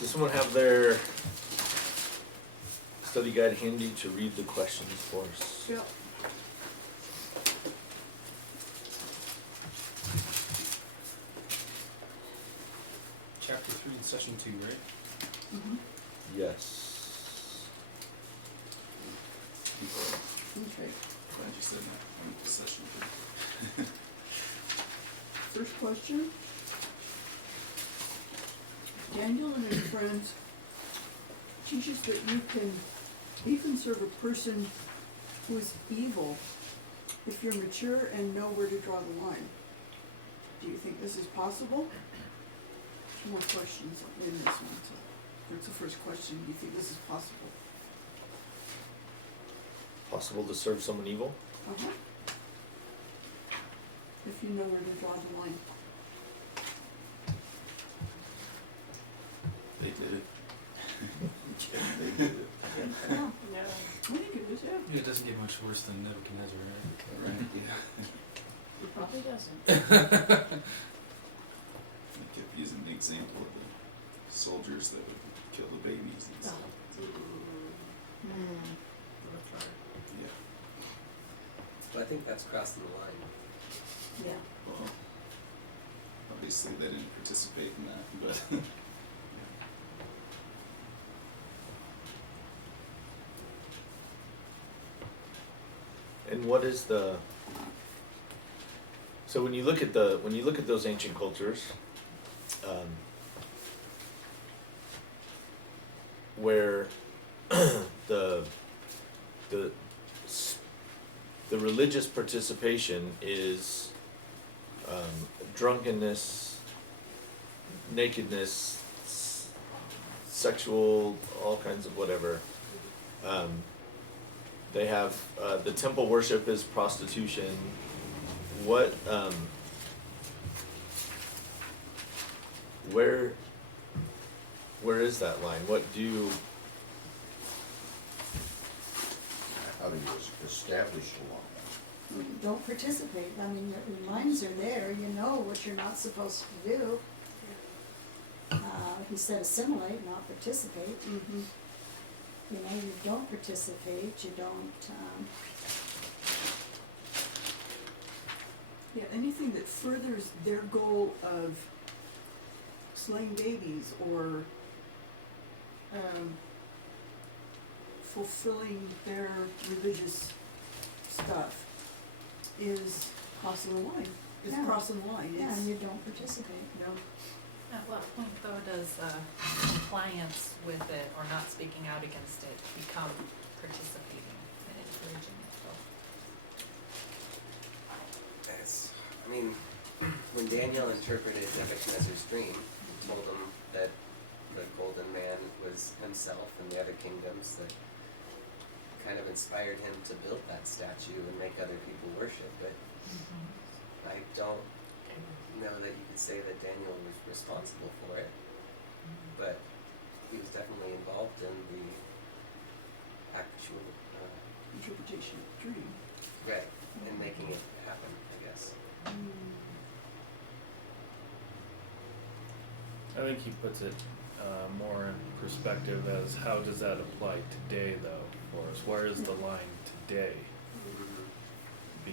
Does someone have their study guide handy to read the questions for us? Yeah. Chapter 3 in session 2, right? Mm-hmm. Yes. Okay. Glad you said that. I'm in possession. First question. Daniel and his friends teaches that you can even serve a person who is evil if you're mature and know where to draw the line. Do you think this is possible? Two more questions in this one. So that's the first question. Do you think this is possible? Possible to serve someone evil? Uh-huh. If you know where to draw the line. They did it. Yeah, they did it. Yeah. I think it is, yeah. It doesn't get much worse than Nebuchadnezzar, right? Right, yeah. It probably doesn't. He kept using the example of the soldiers that would kill the babies and stuff. Yeah. But I think that's crossing the line. Yeah. Well, obviously they didn't participate in that, but And what is the, so when you look at those ancient cultures, where the religious participation is drunkenness, nakedness, sexual, all kinds of whatever. They have the temple worship is prostitution. What where is that line? What do How do you establish the law? Don't participate, I mean, your lines are there, you know what you're not supposed to do. He said assimilate, not participate. Mm-hmm. You know, you don't participate, you don't, Yeah, anything that furthers their goal of slaying babies or fulfilling their religious stuff is crossing the line. Is Yeah. crossing the line. yeah, It's, and you don't participate. no. At what point though does compliance with it or not speaking out against it become participating and encouraging it? I mean, when Daniel interpreted Nebuchadnezzar's dream, he told him that the golden man was himself and the other kingdoms that kind of inspired him to build that statue and make other people worship it. I don't know that you could say that Daniel was responsible for it, but he was definitely involved in the actual, Interpretation of the dream. right, in making it happen, I guess. I think he puts it more in perspective as how does that apply today though for us? Where is the line today? Be,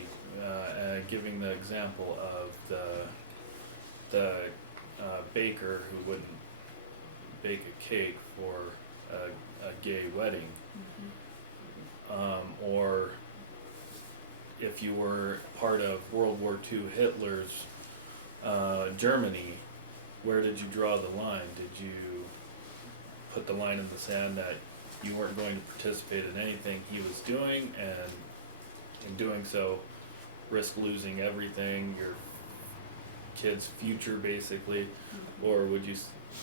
giving the example of the baker who wouldn't bake a cake for a gay wedding, or if you were part of World War II Hitler's Germany, where did you draw the line? Did you put the line in the sand that you weren't going to participate in anything he was doing, and in doing so risk losing everything, your kid's future basically, or would you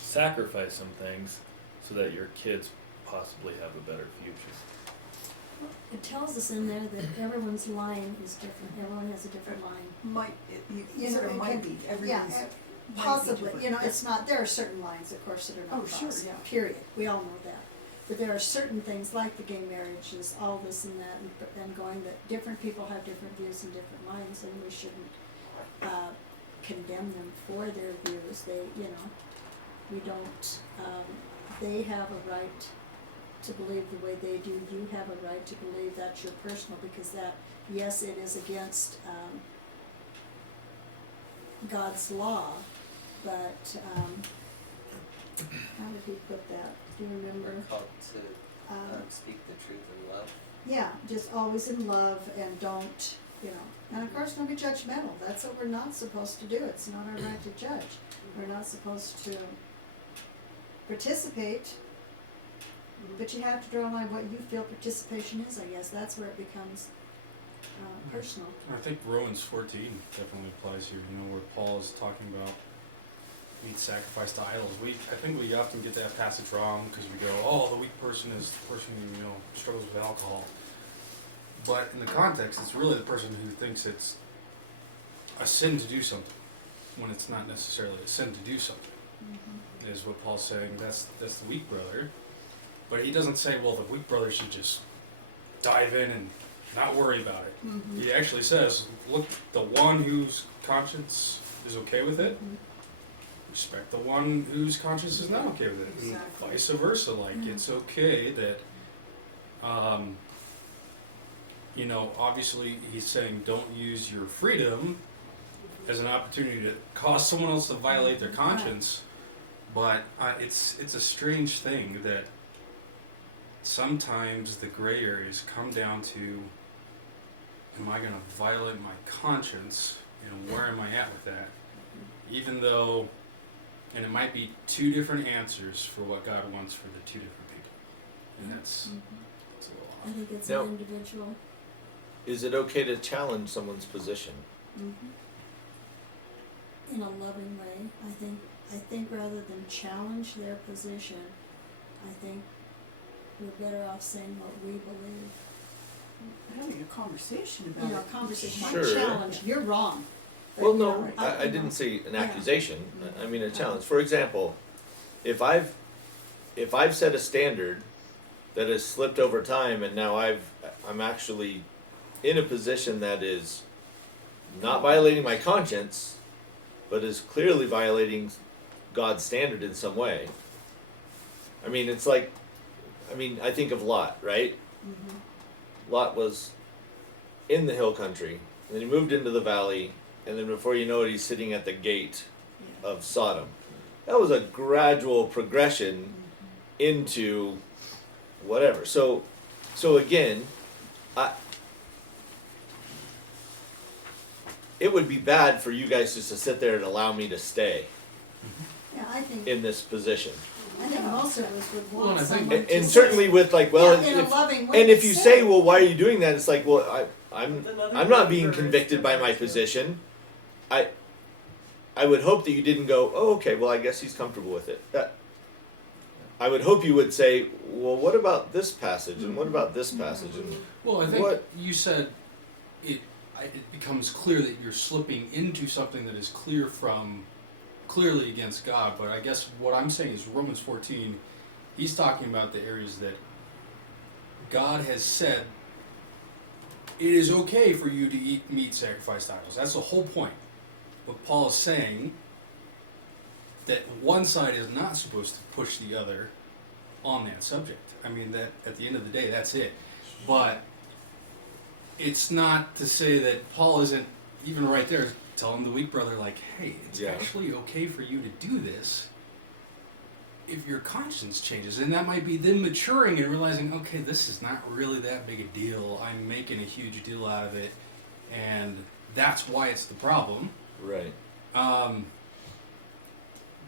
sacrifice some things so that your kids possibly have a better future? It tells us in there that everyone's line is different, everyone has a different line. Might, you You said know, it it might can- be, Yeah, everything's might be possibly, different. you know, it's not, there are certain lines, of course, that are not Oh, sure, crossed, yeah. period, we all know that. But there are certain things like the gay marriages, all this and that, and going that different people have different views and different lines, and we shouldn't condemn them for their views, they, you know, we don't they have a right to believe the way they do, you have a right to believe that's your personal, because that, yes, it is against, God's law, but, how did he put that? Do you remember? We're called to speak the truth in love. Yeah, just always in love and don't, you know, and of course don't be judgmental, that's what we're not supposed to do, it's not our right to judge. We're not supposed to participate, but you have to draw a line what you feel participation is, I guess, that's where it becomes, personal. I think Romans 14 definitely applies here, you know, where Paul is talking about meat sacrificed to idols. I think we often get that passage wrong because we go, oh, the weak person is the person who, you know, struggles with alcohol. But in the context, it's really the person who thinks it's a sin to do something, when it's not necessarily a sin to do something, is what Paul's saying. That's the weak brother. But he doesn't say, well, the weak brother should just dive in and not worry about it. Mm-hmm. He actually says, look, the one whose conscience is okay with it, respect the one whose conscience is not okay with it, and Exactly. vice versa. Like, it's okay that, you know, obviously he's saying don't use your freedom as an opportunity to cause someone else to violate their conscience, but it's a strange thing that sometimes the gray areas come down to, am I going to violate my conscience, and where am I at with that? Even though, and it might be two different answers for what God wants for the two different people. And that's a little I off. think it's Now- an individual. Is it okay to challenge someone's position? In a loving way, I think rather than challenge their position, I think we're better off saying what we believe. Having a conversation You about know, it. conversation, not Sure. challenge, you're wrong. But, Well, you no, know, I you didn't know, say an Yeah. accusation. I mean a challenge. For example, if I've set a standard that has slipped over time, and now I'm actually in a position that is not violating my conscience, but is clearly violating God's standard in some way. I mean, it's like, I think of Lot, right? Lot was in the hill country, and then he moved into the valley, and then before you know it, he's sitting at the gate of Sodom. That was a gradual progression into whatever. So again, it would be bad for you guys just to sit there and allow me to stay Yeah, I think in this position. most of us would Well, and I want think- someone And, to and say- certainly with like, well, Yeah, in a if, loving way and to if you say, well, why are you doing that? It's like, well, I'm not being convicted by my position. I would hope that you didn't go, oh, okay, well, I guess he's comfortable with it. I would hope you would say, well, what about this passage, and what about this passage, and Well, I think What- you said it becomes clear that you're slipping into something that is clearly against God. But I guess what I'm saying is Romans 14, he's talking about the areas that God has said it is okay for you to eat meat sacrificed to idols. That's the whole point. But Paul is saying that one side is not supposed to push the other on that subject. I mean, that at the end of the day, that's it. But it's not to say that Paul isn't even right there telling the weak brother, like, hey, it's Yeah. actually okay for you to do this if your conscience changes. And that might be them maturing and realizing, okay, this is not really that big a deal. I'm making a huge deal out of it. And that's why it's the problem. right.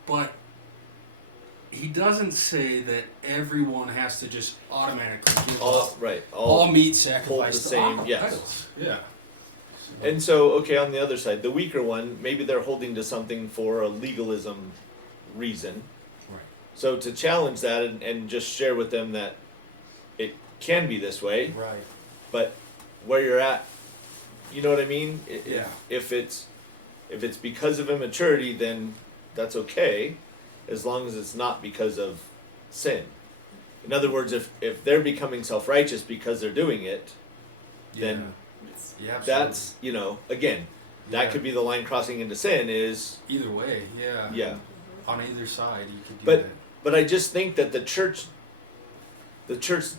But he doesn't say that everyone has to just automatically give up all meat sacrificed to same, idols. yes. Yeah. And so, okay, on the other side, the weaker one, maybe they're holding to something for a legalism reason. Right. So to challenge that and just share with them that it can be this way, Right. but where you're at, you know what I mean? Yeah. If it's because of immaturity, then that's okay, as long as it's not because of sin. In other words, if they're becoming self-righteous because they're doing it, then Yeah, absolutely. that's, again, that Yeah. could be the line crossing into sin is, Either way, yeah. yeah. On either side, you could do But that. but I just think that the church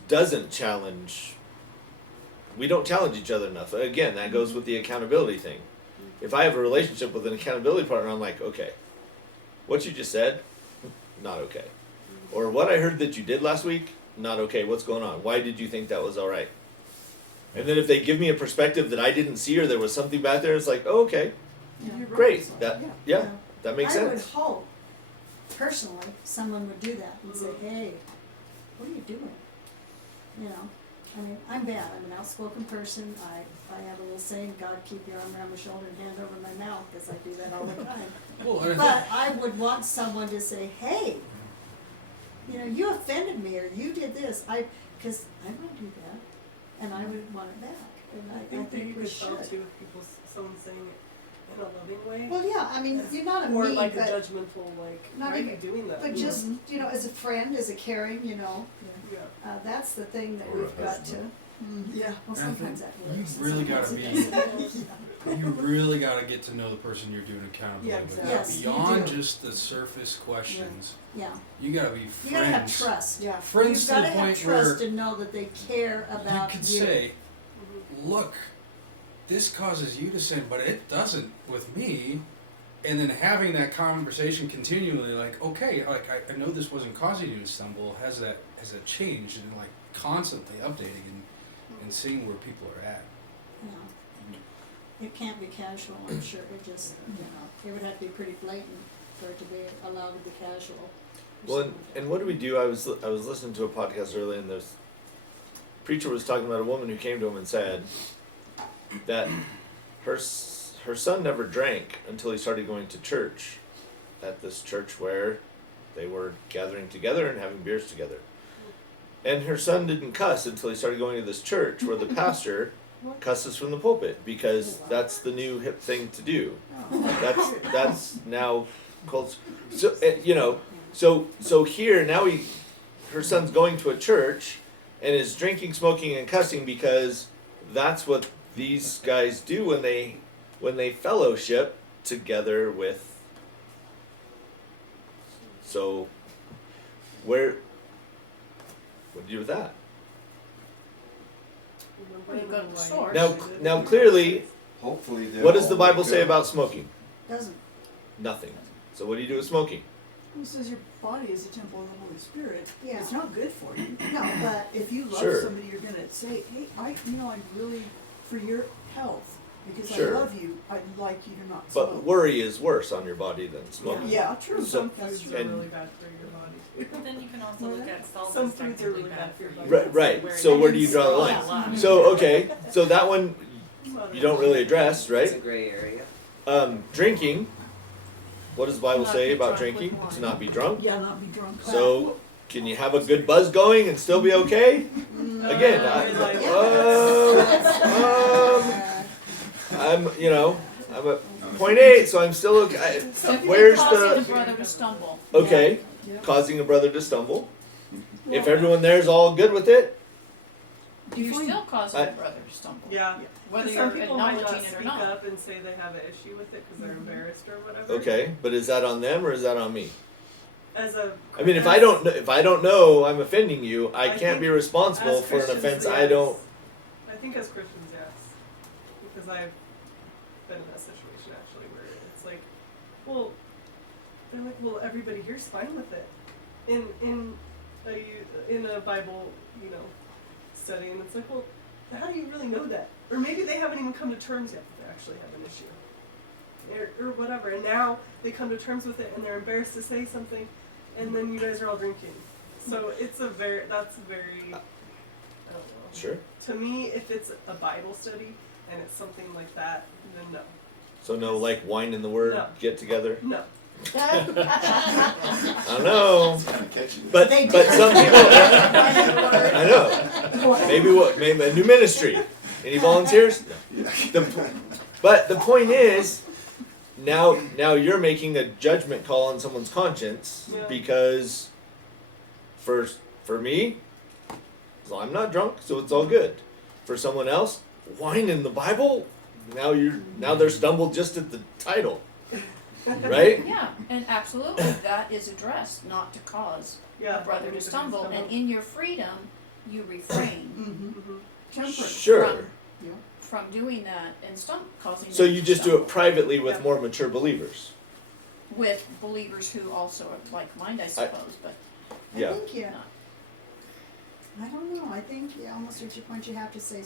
doesn't challenge. We don't challenge each other enough. Again, that goes with the accountability thing. If I have a relationship with an accountability partner, I'm like, okay, what you just said, not okay. Or what I heard that you did last week, not okay. What's going on? Why did you think that was all right? And then if they give me a perspective that I didn't see or there was something back there, it's like, oh, okay, You're great. right. That Yeah. yeah, that makes I sense. would hope, personally, someone would do that and say, hey, what are you doing? You know, I mean, I'm bad, I'm an outspoken person, I have a little saying, God, keep your arm around my shoulder and hand over my mouth, cause I do that all the time. Well, and I But I would want someone to say, hey, you know, you offended me, or you did this, cause I might do that, and I would want it back, and I think that you we could tell should. too if people, someone saying it in a loving way. Well, yeah, I mean, you're not a Or mean, like a but, judgmental, like, Not why are you even- doing that? but just, you know, as a friend, as a caring, you know, Yeah. that's the thing that Or a we've got to, husband. Yeah. well, And I sometimes that think works. you really gotta sometimes it doesn't. you really gotta get to know the person you're doing accountability Yeah, with. exactly. Yes, you Beyond do. just the surface questions, Yeah, you gotta be you friends. gotta have trust. Yeah. Friends You've to the gotta have point trust where and know that they care you about could you. say, look, this causes you to sin, but it doesn't with me. And then having that conversation continually, like, okay, like I know this wasn't causing you to stumble. Has that changed? And like constantly updating and seeing where people are at. Yeah. It can't be casual, I'm sure, it just, you know, it would have to be pretty blatant for it to be allowed to be casual. or Well, something like and what do we do? I was listening to a podcast earlier, and this preacher was talking about a woman who came to him and said that her son never drank until he started going to church, at this church where they were gathering together and having beers together. And her son didn't cuss until he started going to this church where the pastor cusses from the pulpit, because that's the new hip thing to do. That's now called, so you know, so here now her son's going to a church and is drinking, smoking, and cussing because that's what these guys do when they fellowship together with. So what do you do with that? When you go to the store. Now clearly, Hopefully they'll. what does the all Bible wake say up. about smoking? Doesn't, Nothing. So what do you do with smoking? It says your body is a temple of the Holy Spirit. Yeah. It's not good for you. no, but If you love Sure. somebody, you're gonna say, hey, I'm really, for your health, because Sure. I love you, I'd like you to not smoke. But worry is worse on your body than smoking. Yeah, true. So- some foods are and- really bad for your body. But then you can also look at salt Some is foods are technically really bad for you. Right. So where do you draw the line? So okay, so that one you don't really address, It's a right? gray area. Drinking. What does the Bible Not say be about drunk with drinking? wine. To not be drunk. Yeah, not be drunk. So can you have a good buzz going and still be okay? Again, I'm I'm at 0.8, so I'm still okay. Where's Causing a the brother to stumble. okay? Yeah. Causing a brother to stumble. If everyone there's all good with it, You're Define- still causing I- a brother to stumble. Yeah. Whether Some you're people might not acknowledging it or speak not. up and say they have an issue with it because they're embarrassed or whatever. okay. But is that on them or is that on me? As a I mean, if I don't know I'm offending you, I I can't think be responsible as for an Christians, offense yes. I don't. I think as Christians, yes, because I've been in that situation actually where it's like, well, they're like, well, everybody here's fine with it, in a Bible, study, and it's like, well, how do you really know that? Or maybe they haven't even come to terms yet that they actually have an issue, or whatever, and now they come to terms with it and they're embarrassed to say something, and then you guys are all drinking. So that's very. I don't know. Sure. To me, if it's a Bible study and it's something like that, then no. So no, like wine and the word No. get together. No. I don't know, Kinda catchy. but They but do. some people. I know. Maybe a new ministry. Any volunteers? But the point is, now you're making a judgment call on someone's conscience Yeah. because, for me, well, I'm not drunk, so it's all good. For someone else, wine in the Bible. Now they're stumbled just at the title. right? Yeah, and absolutely, that is addressed, not to cause Yeah. a brother to stumble, and in your freedom, you refrain Mm-hmm. Mhm. Temperance. Sure. Yeah. from doing that and causing So them you to just do stumble. it privately with Yeah. more mature believers. With believers who also are like-minded, I suppose, but Yeah. I think, yeah, not. I don't know, I think, yeah, almost reach a point you have to say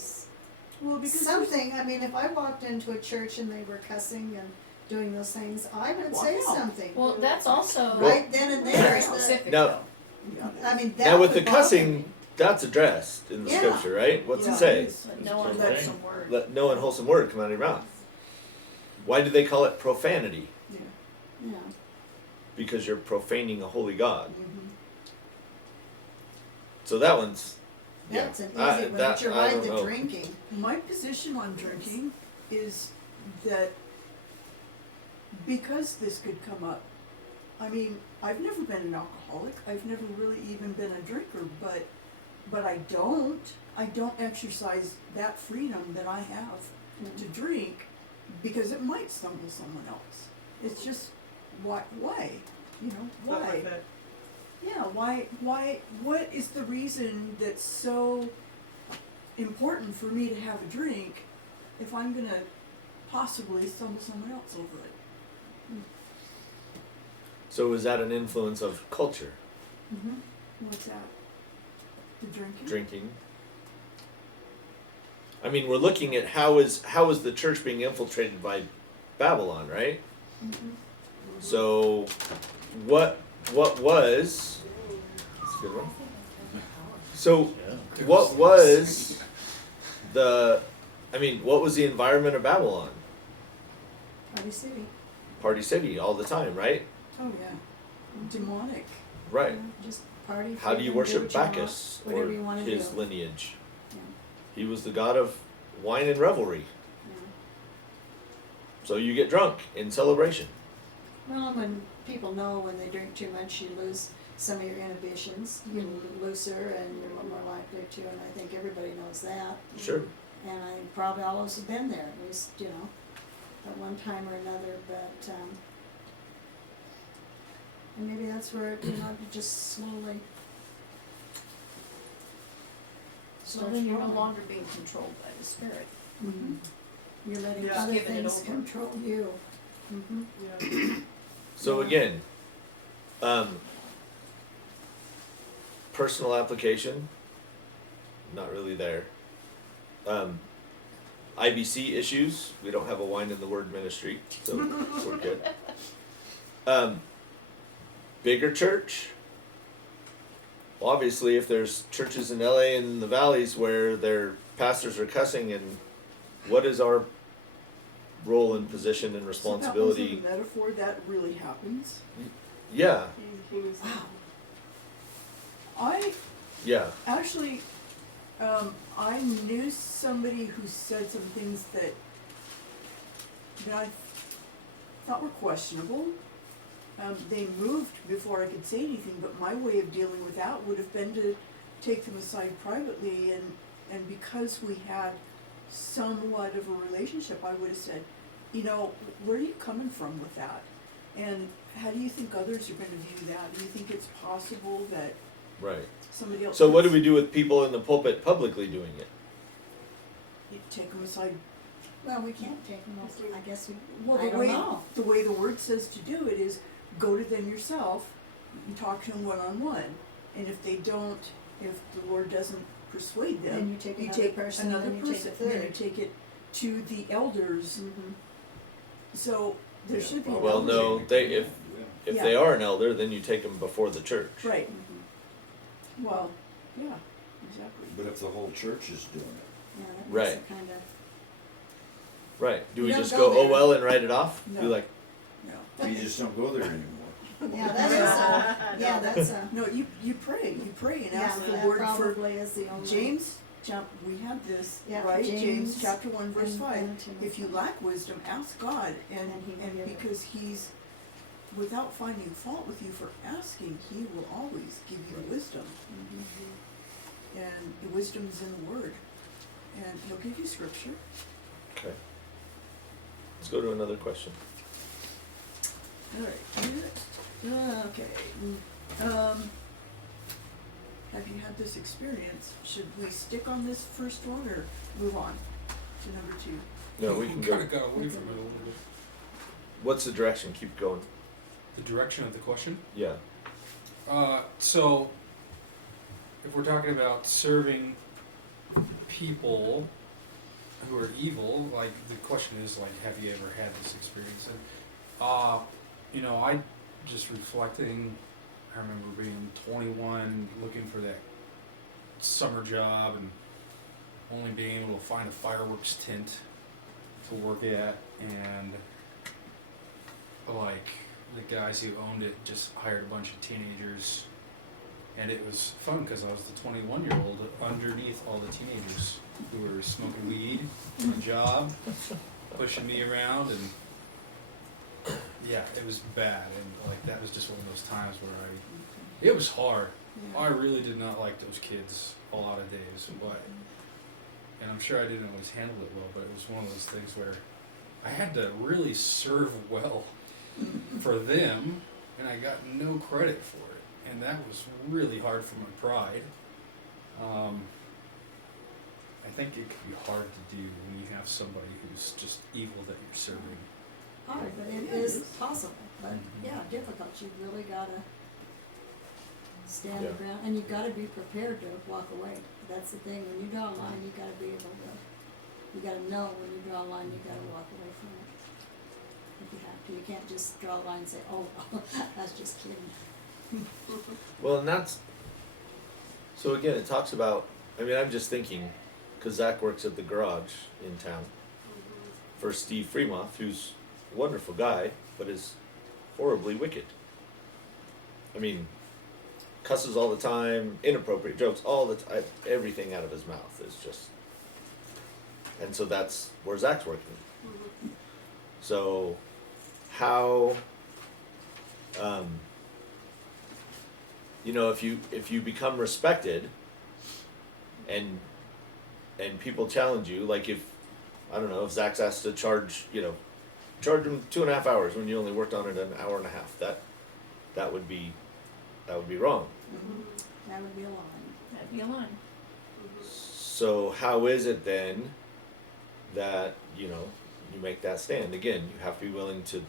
Well, because something. I mean, if I walked into a church and they were cussing and doing those things, I would Walk say out. something. Well, that's also Right then and there. very is the- specific Now- though. Yeah. I mean, that Now with would the bother cussing, me. that's addressed in the Yeah. scripture, right? What's Yeah, it say? is. But no Same unwholesome thing. word. Let no unwholesome word come out of your mouth. Why do they call it profanity? Yeah. Yeah. Because you're profaning a holy God. Mhm. So that one's yeah. That's an easy I- one, that- but you're I right, don't the know. drinking. My position on drinking is that because this could come up, I mean, I've never been an alcoholic, I've never really even been a drinker, but I don't exercise that freedom that I have to drink because it might stumble someone else. It's just, why, you know, Not why? worth it. Yeah, why, what is the reason that's so important for me to have a drink if I'm gonna possibly stumble someone else over it? So is that an influence of culture, Mm-hmm. What's that? The drinking? drinking? I mean, we're looking at how is the church being infiltrated by Babylon, right? Mm-hmm. So what was that's a good one. So Yeah. what was what was the environment of Babylon? Party City. Party city all the time, right? Oh, yeah. Demonic. Right. Yeah, just party. How do you freedom, worship what you want, Bacchus or whatever you wanna his do. lineage? Yeah. He was the god of wine and revelry. Yeah. So you get drunk in celebration. Well, when people know when they drink too much, you lose some of your inhibitions. You get a little looser and you're a little more likely to, and I think everybody knows that. Sure. And I probably all of us have been there, at least, you know, at one time or another, but, and maybe that's where, you know, you just slowly So starts then you're no growing. longer being controlled by the Spirit. Mhm. You're letting Yeah. other Giving it things over. control you. Mm-hmm. Yeah. So again, personal application, not really there. IBC issues, we don't have a wine in the word ministry, so we're good. Bigger church. Obviously, if there's churches in LA and the valleys where their pastors are cussing, and what is our role and position and responsibility? So that was a metaphor that really happens. Yeah, He was- Wow. I yeah. actually, I knew somebody who said some things that I thought were questionable. They moved before I could say anything, but my way of dealing with that would have been to take them aside privately, and because we had somewhat of a relationship, I would have said, you know, where are you coming from with that? And how do you think others are gonna view that? Do you think it's possible that Right. somebody else? So what do could we do with people in the pulpit publicly doing it? You take them aside. Well, we can't take them off, I guess we, Well, I the don't way, know. the way the word says to do it is go to them yourself and talk to them one-on-one. And if they don't, if the Lord doesn't persuade them, Then you take another person, and another then you take a person, then you third. take it to the elders. Mhm. So there Yeah, should be an Well, elder. no, if Yeah. they are an elder, then you take them before the church. Right, Mhm. well, yeah, exactly. But if the whole church is doing it, Yeah, that makes Right. it kind of, Right. Do You we don't just go go, oh there. well, and write it off? No. Be like, No, you just don't go there anymore. yeah, that is a, yeah, that's a, no, you pray and yeah, ask the that Lord for, probably is the only. James, we have this, Yeah, right, James James chapter 1 verse and 5. Timothy. If you lack wisdom, ask God, and And he will give it. because he's, without finding fault with you for asking, he will always give you wisdom. Mhm. And the wisdom's in the word. And he'll give you scripture. okay. Let's go to another question. Alright, okay, have you had this experience? Should we stick on this first one or move on to number 2? No, we can go. Kinda got away from it a little bit. What's the direction? Keep going. The direction of the question? Yeah. So, if we're talking about serving people who are evil, like the question is like, have you ever had this experience? And, you know, I just reflecting. I remember being 21, looking for that summer job, and only being able to find a fireworks tent to work at, and like the guys who owned it just hired a bunch of teenagers, and it was fun because I was the 21-year-old underneath all the teenagers who were smoking weed on the job, pushing me around, and yeah, it was bad, and like that was just one of those times where it was hard. I really did not like those kids a lot of days, but, and I'm sure I didn't always handle it well, but it was one of those things where I had to really serve well for them, and I got no credit for it, and that was really hard for my pride. I think it can be hard to do when you have somebody who's just evil that you're serving. Hard, but it Yeah, is it is. possible, but yeah, difficult, you really gotta stand Yeah. your ground, and you've gotta be prepared to walk away. That's the thing, when you draw a line, you gotta be able to, you gotta know when you draw a line, you gotta walk away from it. If you have to, you can't just draw a line and say, oh, that's just kidding. Well, and that's, so again, it talks about, I mean, I'm just thinking, because Zach works at the garage in town for Steve Fremoth, who's a wonderful guy, but is horribly wicked. I mean, cusses all the time, inappropriate jokes all the time, everything out of his mouth is just, and so that's where Zach's working. So, how, you know, if you become respected, and people challenge you, like if, I don't know, if Zach's asked to charge him 2.5 hours when you only worked on it an hour and a half, that would be wrong. That would be a line. That'd be a line. So how is it then that, you know, you make that stand? Again, you have to be willing to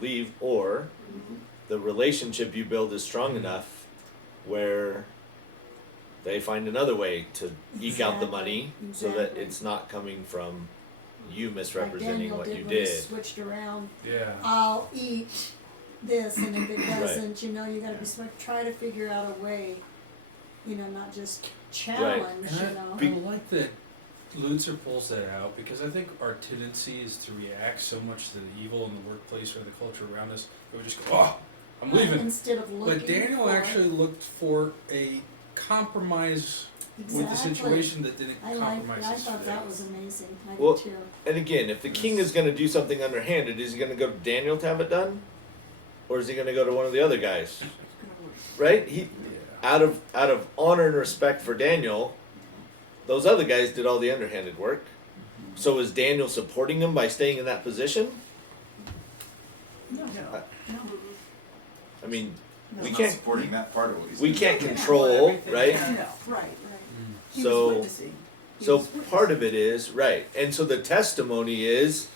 leave, or the relationship you build is strong enough where they find another way to eke out the money so that Exactly. it's not coming from you Like misrepresenting Daniel what did you when he did. switched around, Yeah. I'll eat this, and if it Right. doesn't, you know, you gotta be smart, try to figure out a way, you know, not just challenge, And you know. I like that Lutzer pulls that out, because I think our tendency is to react so much to the evil in the workplace or the culture around us that we just go, oh, I'm leaving. Instead of looking But Daniel for- actually looked for a compromise with the Exactly. situation that didn't I compromise his thought that faith. was amazing, I Well, did too. And again, if the king is going to do something underhanded, is he going to go to Daniel to have it done, or is he going to go to one of the other guys? Right? He, Yeah. out of honor and respect for Daniel, those other guys did all the underhanded work. So is Daniel supporting him by staying in that position? No, I mean, no. we He's can't- not supporting that part of what he's we doing. can't Can't control, everything, right? yeah. No, right. He So- was witnessing. He So was witnessing. part of it is right, and so the testimony is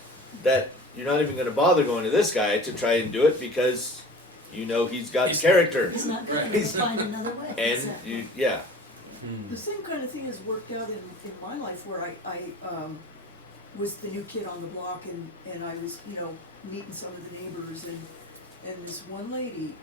that you're not even going to bother going to this guy to try and do it because you know he's got He's- character, He's not good, Right. he'll find another way. and Exactly. you, yeah, The same kind of thing has worked out in my life where I was the new kid on the block and I was, you know, meeting some of the neighbors and this one lady,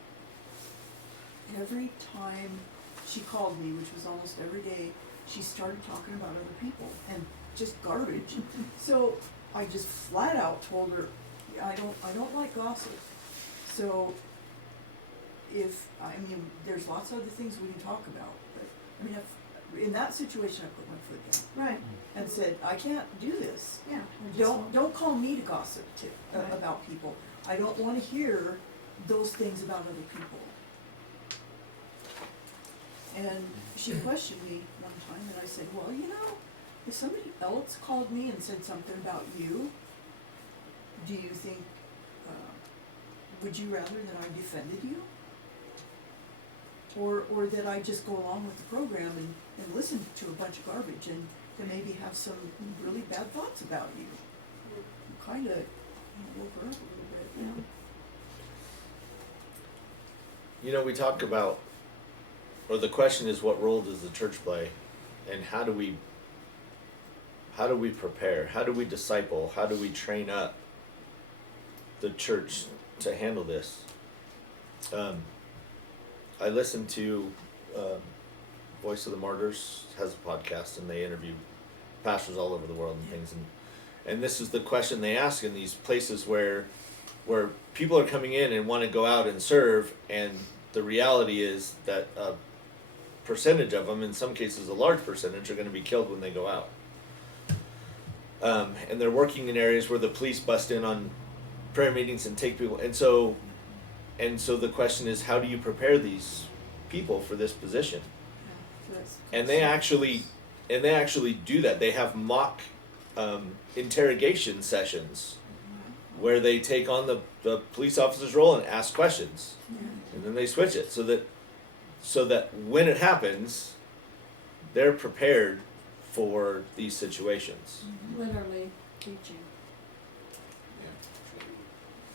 every time she called me, which was almost every day, she started talking about other people and just garbage. So I just flat out told her, I don't like gossip. So there's lots of other things we can talk about, but I mean, in that situation, I put my foot down Right, and said, I can't do this. yeah. I just Don't call me to gossip Right. about people. I don't wanna hear those things about other people. And she questioned me one time and I said, well, you know, if somebody else called me and said something about you, do you think, would you rather that I defended you? Or that I just go along with the program and listen to a bunch of garbage and maybe have some really bad thoughts about you? Kinda, woke her up a little bit, yeah. You know, we talk about, or the question is, what role does the church play, and how do we prepare? How do we disciple? How do we train up the church to handle this? I listened to Voice of the Martyrs has a podcast, and they interview pastors all over the world and things, and this is the question they ask in these places where people are coming in and want to go out and serve, and the reality is that a percentage of them, in some cases a large percentage, are going to be killed when they go out. And they're working in areas where the police bust in on prayer meetings and take people, and so the question is, how do you prepare these people for this position? So that's- And they actually do that. They have mock interrogation sessions where they take on the police officer's role and ask questions, and then they switch it so that when it happens, they're prepared for these situations. Literally teaching.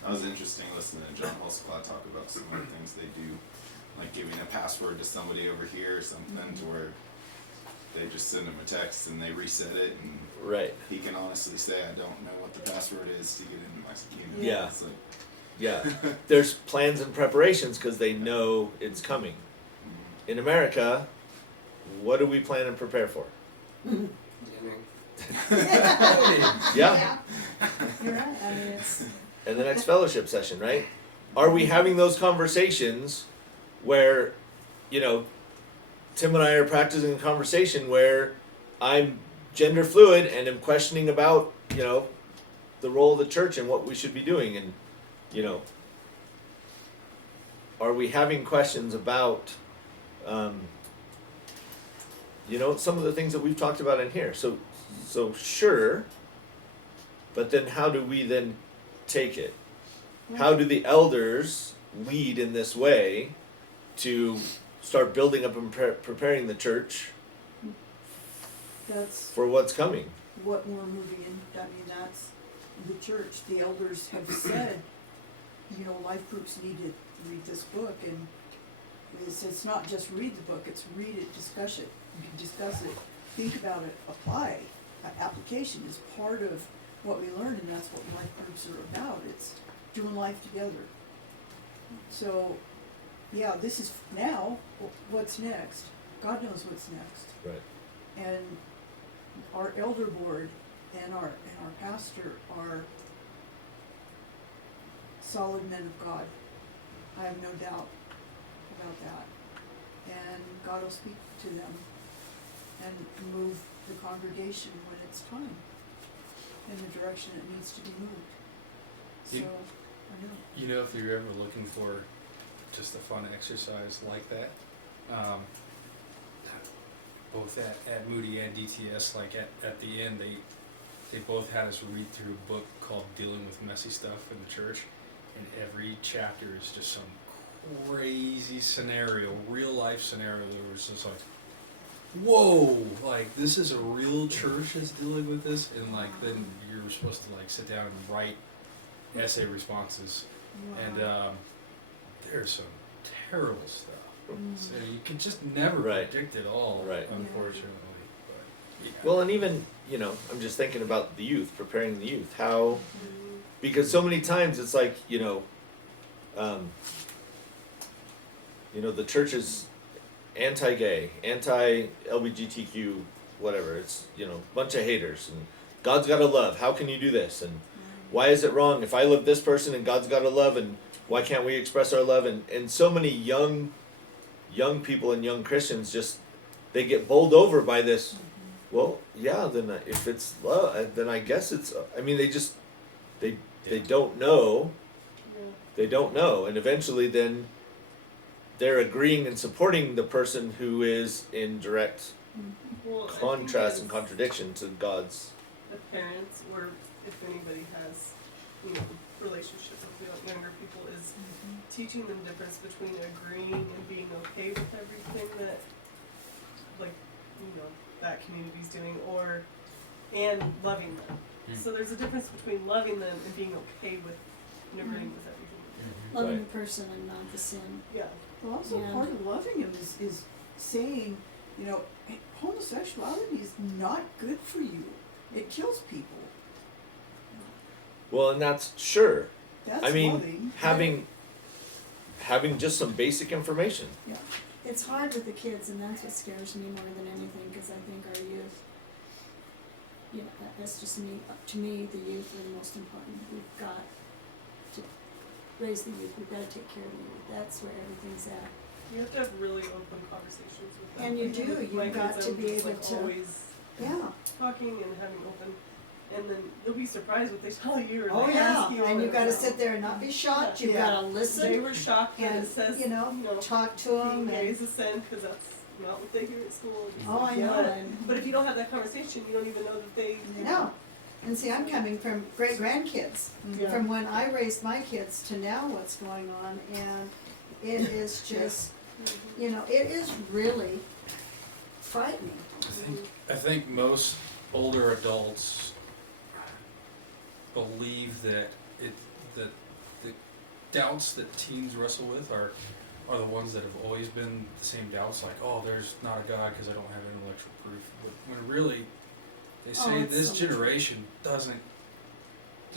That was interesting listening to John Holsclaw talk about some of the things they do, like giving a password to somebody over here or something, to where they just send them a text and they reset it, and Right. he can honestly say, I don't know what the password is to get into my scheme. Yeah. It's like, Yeah. There's plans and preparations because they know it's coming. In America, what do we plan and prepare for? Dinner. Yeah. You're right, I mean, it's, And the next fellowship session, right? Are we having those conversations where, Tim and I are practicing a conversation where I'm gender fluid and am questioning about, the role of the church and what we should be doing, and, are we having questions about, some of the things that we've talked about in here? So sure, but then how do we then take it? How do the elders lead in this way to start building up and preparing the church That's for what's coming? what we're moving in, I mean, that's the church, the elders have said, life groups need to read this book, and it's not just read the book, it's read it, discuss it, think about it, apply. Application is part of what we learn, and that's what life groups are about, it's doing life together. So, yeah, this is now, what's next? God knows what's next. Right. And our elder board and our pastor are solid men of God. I have no doubt about that. And God will speak to them and move the congregation when it's time in the direction it needs to be moved. So, I know. If you're ever looking for just a fun exercise like that, both at Moody and DTS, like at the end, they both had us read through a book called Dealing with Messy Stuff in the Church, and every chapter is just some crazy scenario, real life scenario that was just like, whoa, like this is a real church that's dealing with this, and like then you're supposed to like sit down and write essay responses, and there's some terrible stuff. So you can just never Right. predict it all, Right. unfortunately. But, yeah. Well, and even, I'm just thinking about the youth, preparing the youth. How, because so many times it's like, the church is anti-gay, anti-LGBTQ, whatever. It's, bunch of haters, and God's gotta love. How can you do this? And why is it wrong if I love this person and God's gotta love, and why can't we express our love? And so many young people and young Christians just, they get bowled over by this. Well, yeah, then if it's love, then I guess it's, they don't know. They don't know, and eventually then they're agreeing and supporting the person who is in direct Well, I think contrast as- and contradiction to God's. the parents, or if anybody has, relationship with younger people is teaching them the difference between agreeing and being okay with everything that, like, that community's doing, and loving them. So there's a difference between loving them and being okay with and agreeing with everything that Loving Right. the person and not the sin. they do. Yeah. Well, also Yeah. part of loving him is saying, "Hey, homosexuality is not good for you. It kills people." Well, and that's sure. That's I mean, loving. having just some basic information. Yeah. It's hard with the kids, and that's what scares me more than anything, because I think our youth, that's just me, to me, the youth are the most important. We've got to raise the youth, we've got to take care of the youth, that's where everything's at. You have to have really open conversations with them. And you Like, do, with you've my got kids, to I'm be just, able like, to- always Yeah. talking and having open, and then you'll be surprised what they tell you or Oh, they yeah, ask you. and or you've gotta whatever. sit there and not be shocked, you've Yeah. gotta They listen, were shocked that and, it says, talk to being them, gay and, is a sin, because that's not what they hear at school. oh, I know, and, But if you don't have that conversation, you don't even know that they. no. And see, I'm coming from great-grandkids, Yeah. from when I raised my kids to now what's going on, and it is just, it is really frightening. I think most older adults believe that that the doubts that teens wrestle with are the ones that have always been the same doubts, like, oh, there's not a God because I don't have intellectual proof. But when really they say it's this so much generation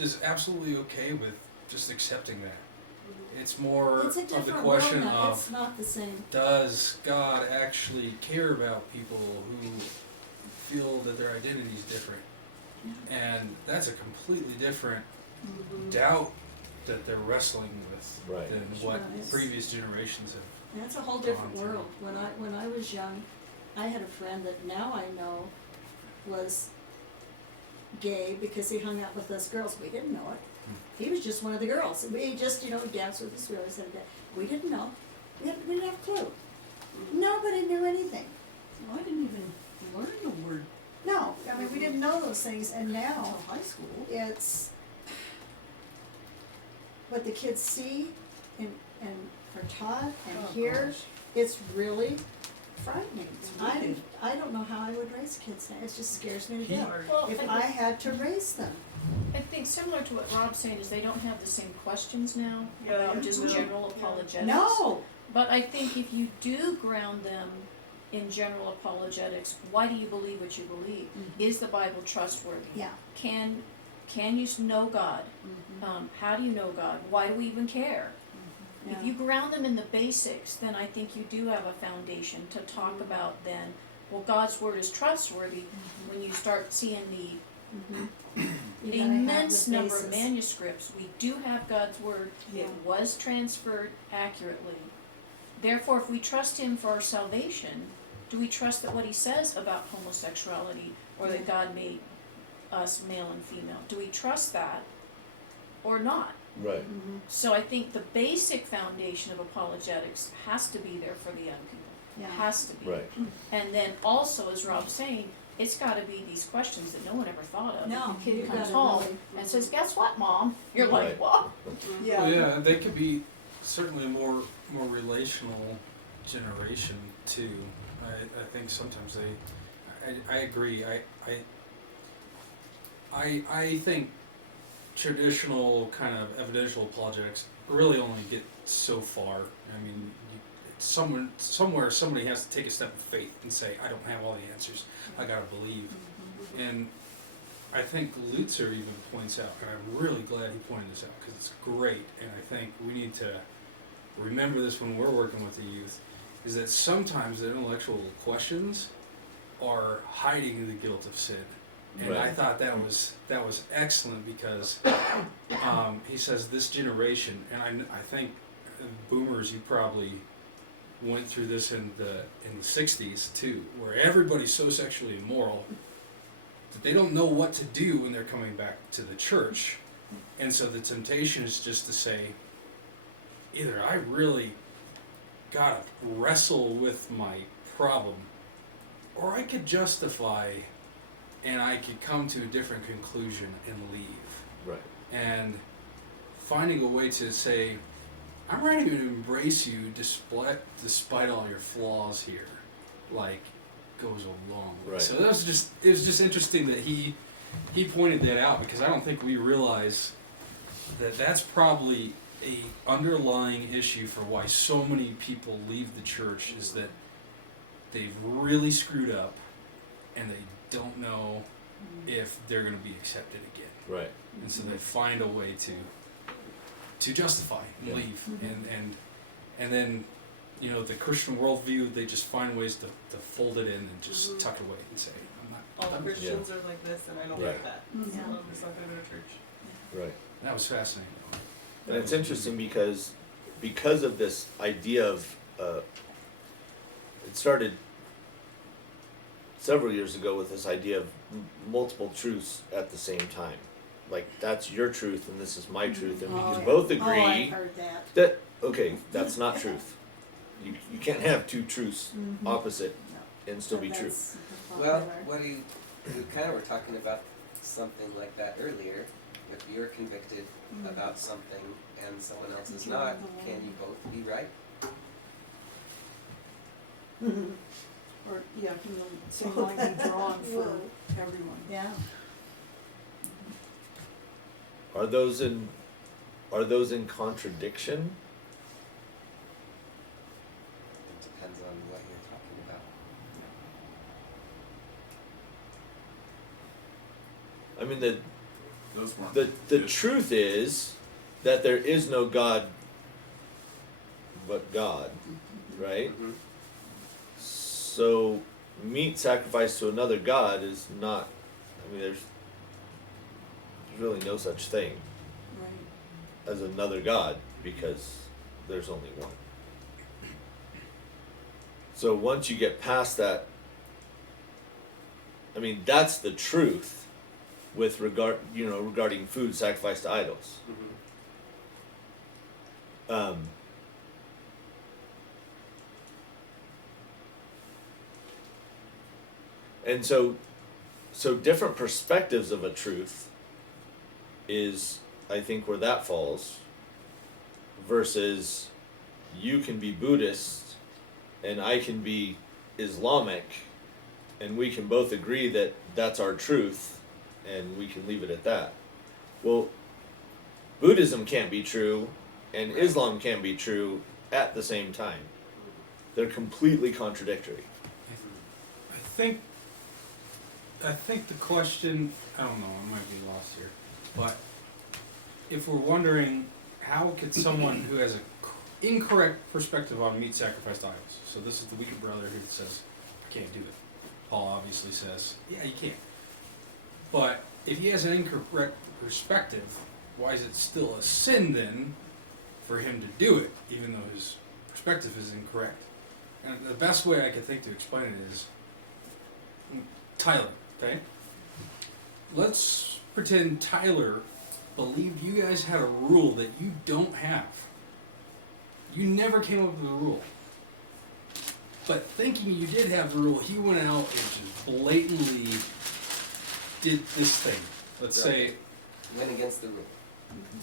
is absolutely okay with just accepting that. It's more It's a of the different world question now, of, it's not the same. does God actually care about people who feel that their identity is different? And that's a completely different doubt that they're wrestling with Right. than Sure what is. previous generations have. That's a whole different Gone through. world. When I was young, I had a friend that now I know was gay because he hung out with us girls. We didn't know it. He was just one of the girls. We just, danced with us. We always said that. We didn't know. We didn't have a clue. Nobody knew anything. Well, I didn't even learn the word No, I mean, we didn't know those things, and now until high school. it's what the kids see and are taught and Oh, hear. gosh. It's really frightening. It's wicked. I don't know how I would raise kids now. It just scares me to death. Well, If I had to raise them. I think similar to what Rob's saying is they don't have the same questions now Yeah, about yeah, just no. general Yeah. apologetics. No, But I think if you do ground them in general apologetics, why do you believe what you believe? Is the Bible trustworthy? yeah. Can you know God? How do you know God? Why do we even care? Yeah. If you ground them in the basics, then I think you do have a foundation to talk about then, well, God's word is trustworthy when you start seeing You gotta have immense the number of basis. manuscripts. We do have God's word. Yeah. It was transferred accurately. Therefore, if we trust Him for our salvation, do we trust that what He says about homosexuality or that God made us male and female, do we trust that or not? Right. So I think the basic foundation of apologetics has to be there for the young people. Yeah. Has to be. Right. And then also, as Rob's saying, it's got to be these questions that no one ever thought of. No, the kid you comes gotta home really- and says, "Guess what, Mom?" You're Right. like, "What?" Yeah. Well, yeah, they could be certainly a more relational generation too. I think sometimes I agree. I think traditional kind of evidential apologetics really only get so far. I mean, somewhere somebody has to take a step of faith and say, I don't have all the answers. I gotta believe. And I think Lutzer even points out, and I'm really glad he pointed this out because it's great, and I think we need to remember this when we're working with the youth, is that sometimes the intellectual questions are hiding the guilt of sin. And I Right. thought that was excellent because he says this generation, and I think boomers, you probably went through this in the 60s too, where everybody's so sexually immoral that they don't know what to do when they're coming back to the church. And so the temptation is just to say, either I really gotta wrestle with my problem, or I could justify and I could come to a different conclusion and leave. Right. And finding a way to say, I'm ready to embrace you despite all your flaws here, like, goes a long way. Right. So it was just interesting that he pointed that out, because I don't think we realize that that's probably a underlying issue for why so many people leave the church, is that they've really screwed up and they don't know if they're going to be accepted again. Right. And so they find a way to justify and Yeah. leave, and then, you know, the Christian worldview, they just find ways to fold it in and just tuck it away and say, I'm not. All the Christians are like this, and I don't Right. like that. Mhm. So I'm just not gonna go to church. Right. That was fascinating. And it's interesting because of this idea of it started several years ago with this idea of multiple truths at the same time. Like, that's your truth and this is my truth, and we Oh, can yeah. both Oh, I've agree heard that. that okay, that's not truth. You can't have two truths Mhm. opposite No, and still but be true. that's Well, popular. what do you, we kind of were talking about something like that earlier. If you're convicted Mm. about something and someone else is Draw not, the line. can you both be right? Or, yeah, can the same line be drawn for everyone? Yeah. Are those in contradiction? It depends on what you're talking about. I mean, the Those weren't the good. truth is that there is no God but God, right? Mhm. So meat sacrificed to another god is not, I mean, there's really no such thing Right. as another god because there's only one. So once you get past that, I mean, that's the truth with regarding food sacrificed to idols. Mhm. And so different perspectives of a truth is, I think, where that falls, versus you can be Buddhist and I can be Islamic, and we can both agree that that's our truth and we can leave it at that. Well, Buddhism can't be true and Islam can't be true at the same time. They're completely contradictory. I think the question, I don't know, I might be lost here, but if we're wondering how could someone who has an incorrect perspective on meat sacrificed to idols, so this is the weaker brother who says, I can't do it. Paul obviously says, yeah, you can. But if he has an incorrect perspective, why is it still a sin then for him to do it, even though his perspective is incorrect? And the best way I could think to explain it is, Tyler, okay? Let's pretend Tyler believed you guys had a rule that you don't have. You never came up with a rule. But thinking you did have the rule, he went out and just blatantly did this thing. Let's say Went against the rule.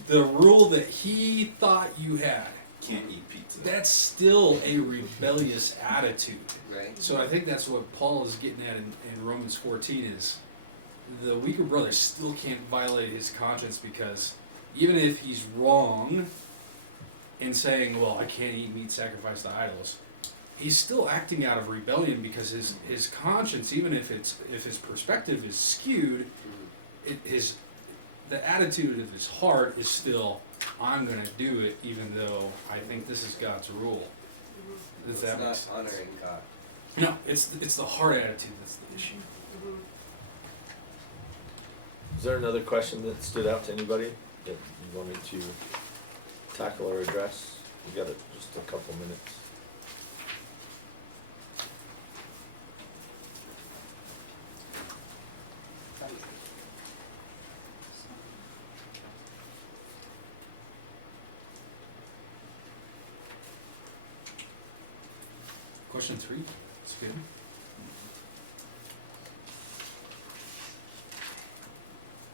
the rule that he thought you had. Can't eat pizza. That's still a rebellious attitude. Right? So I think that's what Paul is getting at in Romans 14 is the weaker brother still can't violate his conscience, because even if he's wrong in saying, well, I can't eat meat sacrificed to idols, he's still acting out of rebellion, because his conscience, even if his perspective is skewed, Mhm. the attitude of his heart is still, I'm going to do it even though I think this is God's rule. Does It's that make not sense? honoring God. No, it's the heart attitude that's the issue. Mhm. Is there another question that stood out to anybody that you wanted to tackle or address? We got just a couple minutes. Question 3. That's good.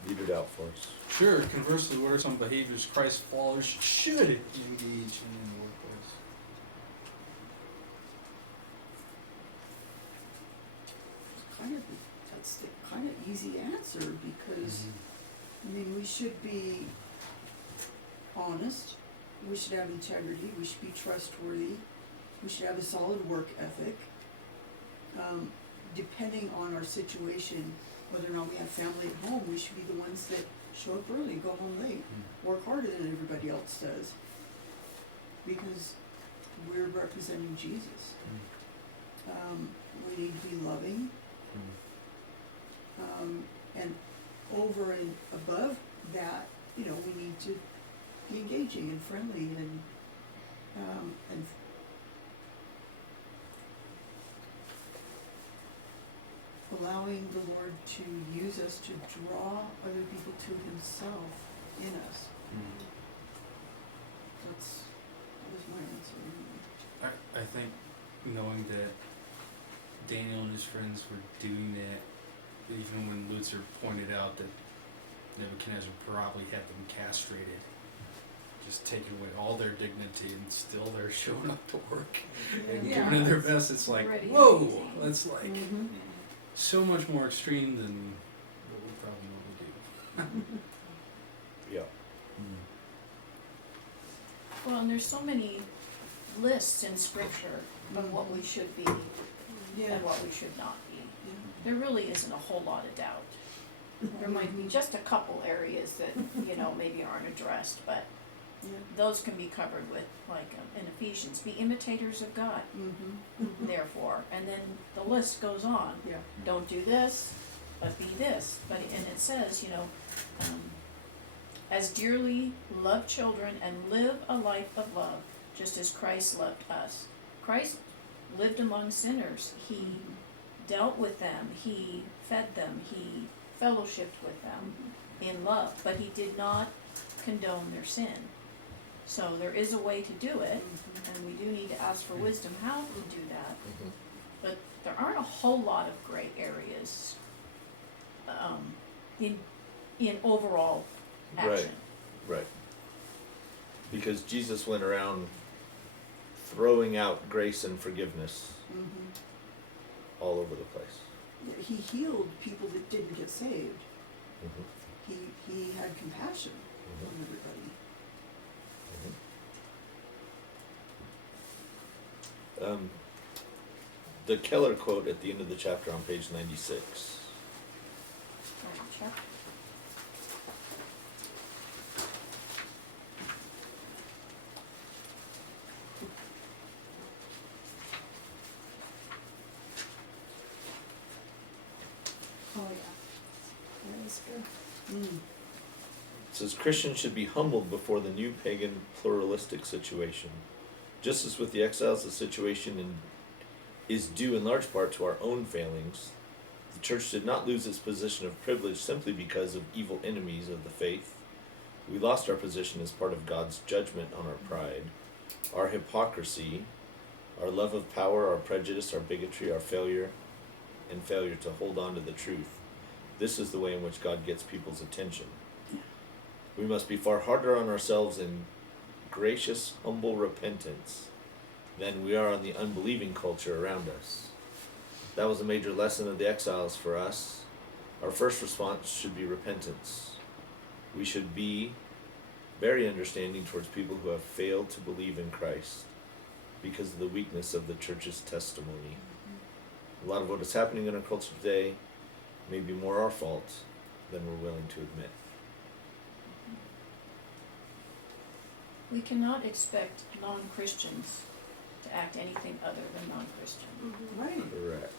Leave it out for us. Sure, conversely, what are some behaviors Christ followers should engage in the workplace? That's the kind of easy answer, because, I mean, we should be honest, we should have integrity, we should be trustworthy, we should have a solid work ethic. Depending on our situation, whether or not we have family at home, we should be the ones that show up early, go home late, work harder than everybody else does. Because we're representing Jesus. We need to be loving. And over and above that, you know, we need to be engaging and friendly and allowing the Lord to use us to draw other people to Himself in us. That was my answer. I think knowing that Daniel and his friends were doing that, even when Luther pointed out that Nebuchadnezzar probably had them castrated, just taking away all their dignity, and still they're showing up to work and Yeah. giving it their best. It's like, Already whoa, amazing. that's like Mm-hmm. so much more extreme than what we probably normally do. Yeah. Well, and there's so many lists in scripture of what we should be Yeah. and what we should not be. Yeah. There really isn't a whole lot of doubt. There might be just a couple areas that, you know, maybe aren't addressed, but Yeah. those can be covered with, like, in Ephesians, be imitators of God, Mm-hmm. therefore, and then the list goes on. Yeah. Don't do this, but be this, and it says, you know, as dearly love children and live a life of love, just as Christ loved us. Christ lived among sinners. He dealt with them, he fed them, he fellowshipped with them in love, but he did not condone their sin. So there is a way to do it, and we do need to ask for wisdom how to do that. But there aren't a whole lot of gray areas in overall action. Right. Because Jesus went around throwing out grace and forgiveness Mm-hmm. all over the place. Yeah, He healed people that didn't get saved. Mm-hmm. He had compassion on everybody. The Keller quote at the end of the chapter on page 96. Alright, check. Oh, yeah. That is good. Mm. It says Christians should be humbled before the new pagan pluralistic situation. Just as with the exiles, the situation is due in large part to our own failings. The church did not lose its position of privilege simply because of evil enemies of the faith. We lost our position as part of God's judgment on our pride, our hypocrisy, our love of power, our prejudice, our bigotry, our failure to hold on to the truth. This is the way in which God gets people's attention. We must be far harder on ourselves in gracious, humble repentance than we are on the unbelieving culture around us. That was a major lesson of the exiles for us. Our first response should be repentance. We should be very understanding towards people who have failed to believe in Christ because of the weakness of the church's testimony. A lot of what is happening in our culture today may be more our fault than we're willing to admit. We cannot expect non-Christians to act anything other than non-Christian. Right. Correct.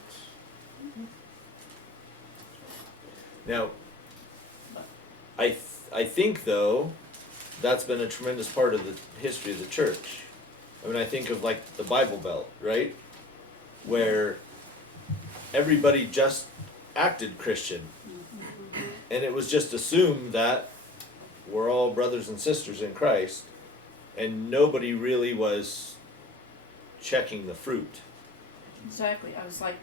Now, I think though, that's been a tremendous part of the history of the church. I mean, I think of like the Bible Belt, right? Where everybody just acted Christian. And it was just assumed that we're all brothers and sisters in Christ, and nobody really was checking the fruit. Exactly, I was like,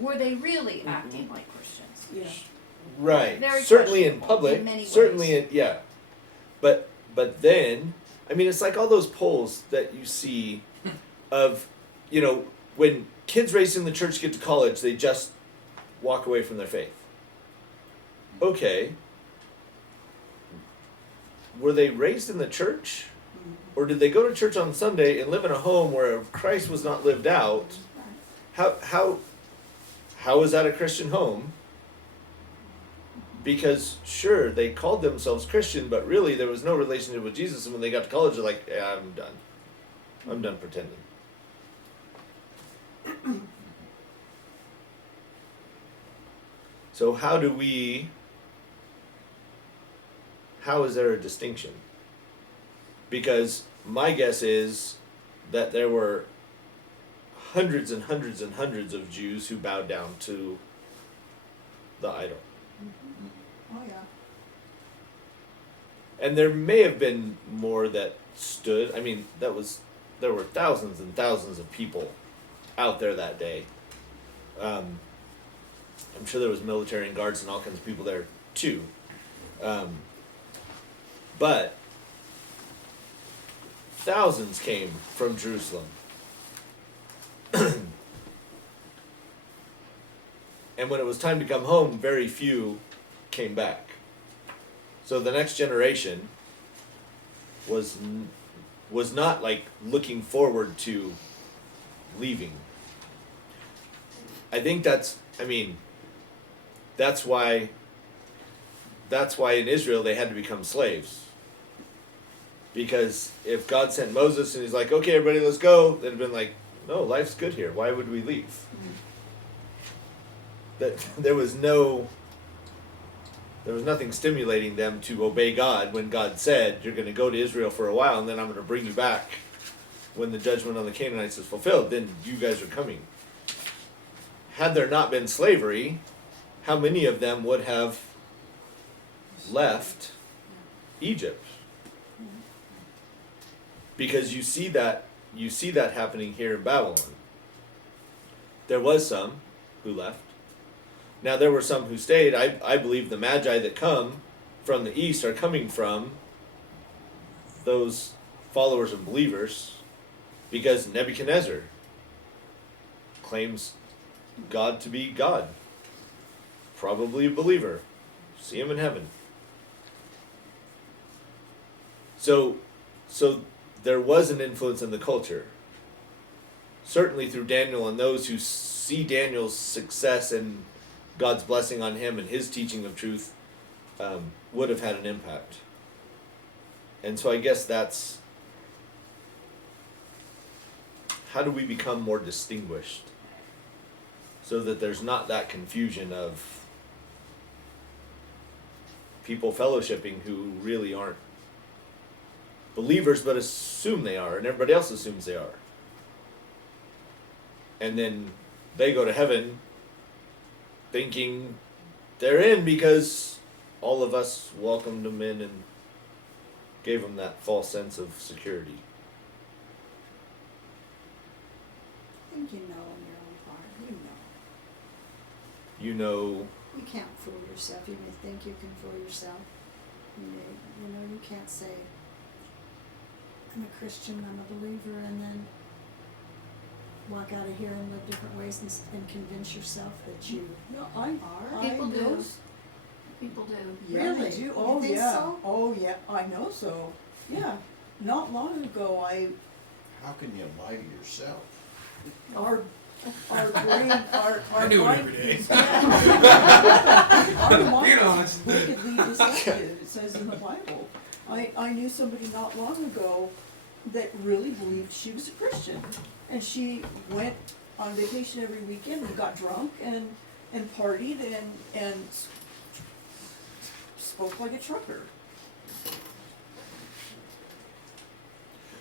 were they really acting like Christians? Yeah. Right. Very Certainly in questionable public. in many certainly ways. in yeah. But then I mean it's like all those polls that you see of, you know, when kids raised in the church get to college, they just walk away from their faith. Okay. Were they raised in the church? Or did they go to church on Sunday and live in a home where Christ was not lived out? How is that a Christian home? Because sure, they called themselves Christian, but really there was no relationship with Jesus, and when they got to college they're like, yeah, I'm done. I'm done pretending. So how is there a distinction? Because my guess is that there were hundreds and hundreds and hundreds of Jews who bowed down to the idol. Oh, yeah. And there may have been more that stood. I mean, there were thousands and thousands of people out there that day. I'm sure there was military and guards and all kinds of people there too. But thousands came from Jerusalem. And when it was time to come home, very few came back. So the next generation was not like looking forward to leaving. I think that's why in Israel they had to become slaves. Because if God sent Moses and he's like, okay, everybody, let's go, they'd have been like, no, life's good here. Why would we leave? That there was nothing stimulating them to obey God when God said, you're going to go to Israel for a while and then I'm going to bring you back when the judgment on the Canaanites is fulfilled. Then you guys are coming. Had there not been slavery, how many of them would have left Egypt? Because you see that happening here in Babylon. There was some who left. Now there were some who stayed. I believe the Magi that come from the east are coming from those followers and believers, because Nebuchadnezzar claims God to be God. Probably a believer. See him in heaven. So there was an influence in the culture. Certainly through Daniel, and those who see Daniel's success and God's blessing on him and his teaching of truth would have had an impact. And so I guess that's, how do we become more distinguished so that there's not that confusion of people fellowshipping who really aren't believers but assume they are, and everybody else assumes they are. And then they go to heaven thinking they're in because all of us welcomed them in and gave them that false sense of security. I think you know in your own heart, You know, You can't fool yourself. You may think you can fool yourself. You can't say, I'm a Christian, I'm a believer, and then walk out of here and live different ways and convince yourself that you No, are. People do. know. People do. Yeah, Really? they do. You Oh, think yeah. so? Oh, yeah. I know so. Yeah. Not long ago, How can you lie to yourself? our brain, our I do it mind, every day. our mind Being is honest. wickedly deceptive. It says in the Bible. I knew somebody not long ago that really believed she was a Christian, and she went on vacation every weekend and got drunk and partied and spoke like a trucker.